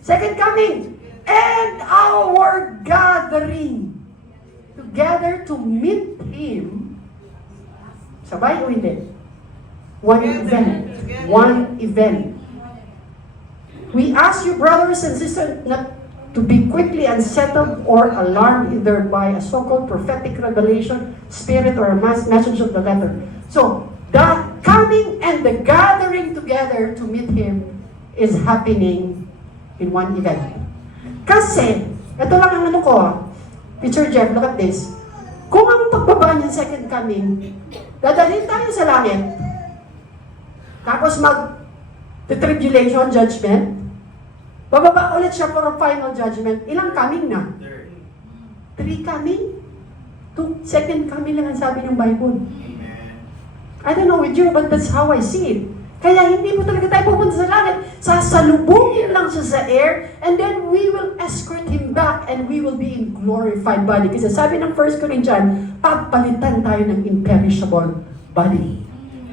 second coming, and our gathering together to meet Him. Sabay o hindi? One event. One event. We ask you, brothers and sisters, not to be quickly unsettled or alarmed either by a so-called prophetic revelation, spirit, or a message of the letter. So, the coming and the gathering together to meet Him is happening in one event. Kasi, ito lang ang ano ko, Teacher Jeff, look at this. Kung ang pagbaba niya second coming, dadalhin tayo sa langit, tapos mag-tribulation, judgment, bababa ulit siya for a final judgment. Ilang coming na? 3 coming? 2 second coming lang ang sabi ng Bible. I don't know with you, but that's how I see it. Kaya hindi mo talaga tayo pupunta sa langit. Sasalubungin lang siya sa air, and then we will escort Him back, and we will be in glorified body. Kasi sabi ng 1 Corinthians, pagpalitan tayo ng imperishable body.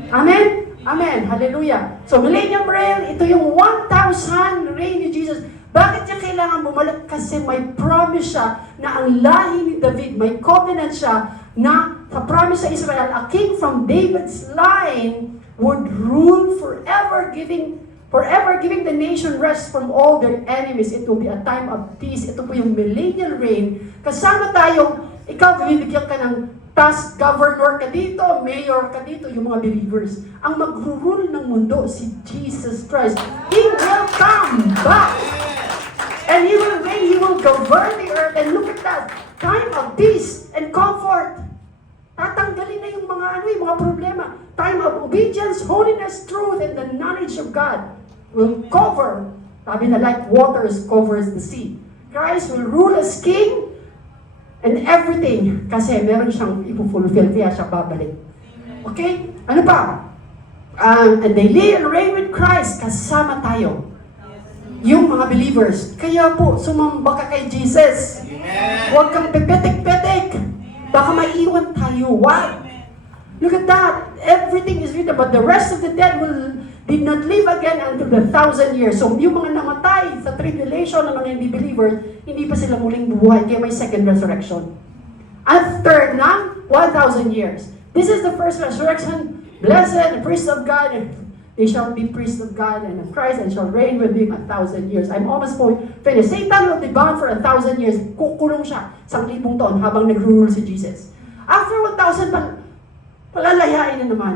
Amen? Amen. Hallelujah. So, millennium reign, ito yung 1,000 reign ni Jesus. Bakit niya kailangan bumalik? Kasi may promise siya na ang lahi ni David, may covenant siya na sa promise sa Israel, a king from David's line would rule forever giving the nation rest from all their enemies. It will be a time of peace. Ito po yung millennial reign. Kasama tayo, ikaw bibigyan ka ng task, governor ka dito, mayor ka dito, yung mga believers. Ang mag-rule ng mundo, si Jesus Christ. He will come back. And He will reign, He will govern the earth. And look at that, time of peace and comfort. Tatanggalin na yung mga problema. Time of obedience, holiness, truth, and the knowledge of God will cover. Sabi na, like waters covers the sea. Christ will rule as King and everything. Kasi meron siyang ipufulfill, kaya siya babalik. Okay? Ano pa? And they live and reign with Christ. Kasama tayo. Yung mga believers. Kaya po, sumamba ka kay Jesus. Huwag kang pepetek-petek. Baka maiwan tayo. Why? Look at that. Everything is written. But the rest of the dead did not live again until the 1,000 years. So yung mga namatay sa tribulation ng mga hindi believers, hindi pa sila muling bubuhay. Kaya may second resurrection. After ng 1,000 years. This is the first resurrection. Blessed, the priests of God, and they shall be priests of God and of Christ, and shall reign with Him 1,000 years. I'm almost finished. Satan will be bound for 1,000 years. Kukulong siya 1,000 taon habang nag-rule si Jesus. After 1,000, palalayain na naman.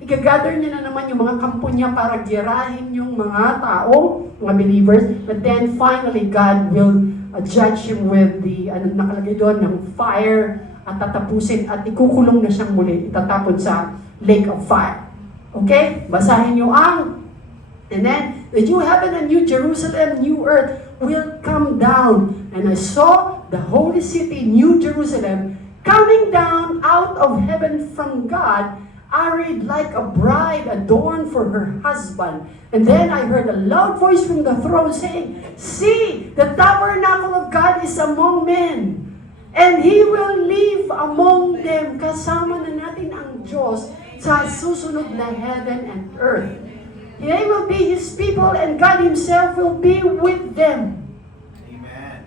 Igagather niya na naman yung mga kampo niya para girahin yung mga tao, mga believers. But then finally, God will judge him with the, nakalagay doon, ng fire, at tatapusin at ikukulong na siyang muli, itatapon sa lake of fire. Okay? Basahin niyo ang, and then, the new heaven and new Jerusalem, new earth, will come down. And I saw the holy city, New Jerusalem, coming down out of heaven from God, arrayed like a bride adorned for her husband. And then I heard a loud voice from the throne saying, see, the tabernacle of God is among men, and He will live among them. Kasama na natin ang Diyos sa susunod na heaven and earth. They will be His people and God Himself will be with them. Amen.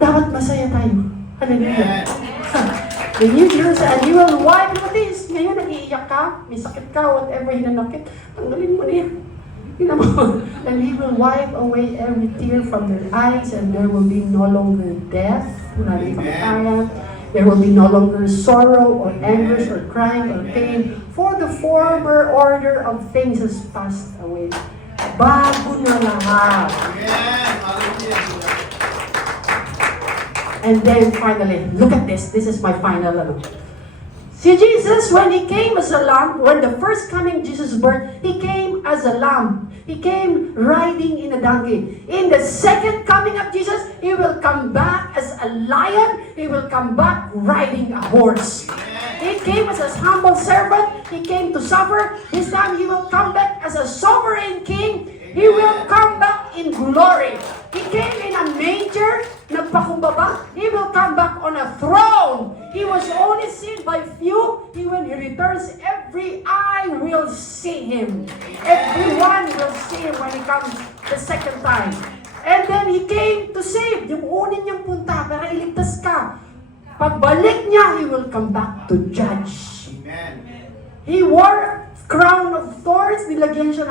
Dapat masaya tayo. Hallelujah. Amen. The New Jerusalem, and He will wipe your tears. Ngayon, nag-iiyak ka, may sakit ka, whatever hinanakit, tanggalin mo na yan. Tingnan mo. And He will wipe away every tear from their eyes, and there will be no longer death, wala rin kamatayan. There will be no longer sorrow or anguish or crying or pain, for the former order of things has passed away. Bago na lahat. Amen. Hallelujah. And then finally, look at this. This is my final. See, Jesus, when He came as a lamb, when the first coming Jesus birth, He came as a lamb. He came riding in a donkey. In the second coming of Jesus, He will come back as a lion. He will come back riding a horse. He came as a humble servant. He came to suffer. This time He will come back as a sovereign king. He will come back in glory. He came in a manger, nagpakumbaba. He will come back on a throne. He was only seen by few. When He returns, every eye will see Him. Everyone will see Him when He comes the second time. And then He came to save. Yung unin niyang punta para iligtas ka. Pagbalik niya, He will come back to judge. Amen. He wore a crown of thorns. Nilagyan siya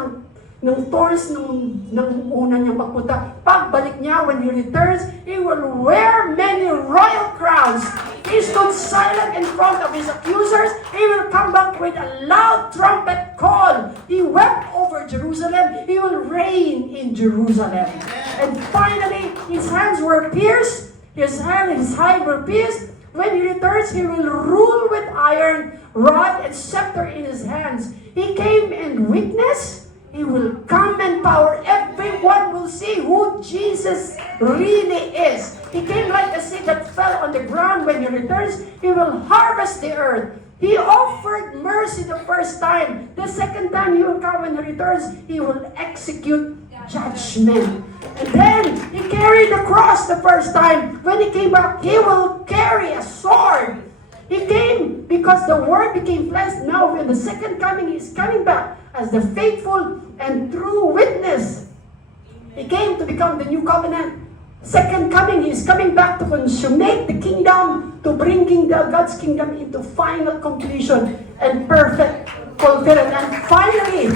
ng thorns nung una niyang magpunta. Pagbalik niya, when He returns, He will wear many royal crowns. He stood silent in front of His accusers. He will come back with a loud trumpet call. He wept over Jerusalem. He will reign in Jerusalem. And finally, His hands were pierced. His hide were pierced. When He returns, He will rule with iron rod and scepter in His hands. He came in weakness. He will come in power. Everyone will see who Jesus really is. He came like a seed that fell on the ground. When He returns, He will harvest the earth. He offered mercy the first time. The second time He will come when He returns, He will execute judgment. And then He carried the cross the first time. When He came back, He will carry a sword. He came because the Word became flesh. Now, when the second coming, He is coming back as the faithful and true witness. He came to become the new covenant. Second coming, He is coming back to consummate the kingdom, to bringing God's kingdom into final completion and perfect fulfillment. And finally,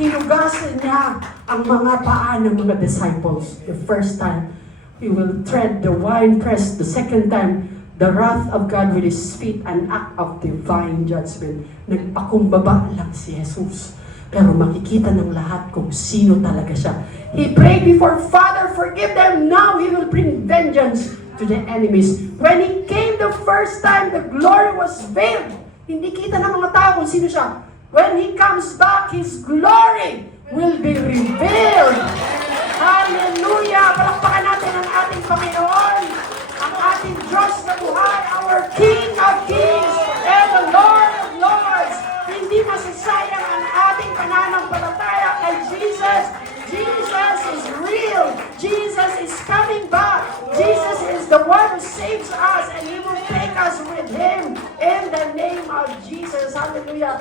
hinugasan niya ang mga paa ng mga disciples. The first time, He will tread the winepress. The second time, the wrath of God with His feet, an act of divine judgment. Nagpakumbaba lang si Jesus. Pero makikita ng lahat kung sino talaga siya. He prayed before, Father, forgive them. Now He will bring vengeance to the enemies. When He came the first time, the glory was veiled. Hindi kita ng mga tao kung sino siya. When He comes back, His glory will be revealed. Hallelujah! Palakpakan natin ang ating Panginoon, ang ating Diyos na buhay, our King of Kings and the Lord of Lords. Hindi masasayang ang ating pananampalataya kay Jesus. Jesus is real. Jesus is coming back. Jesus is the one who saves us, and He will take us with Him in the name of Jesus. Hallelujah.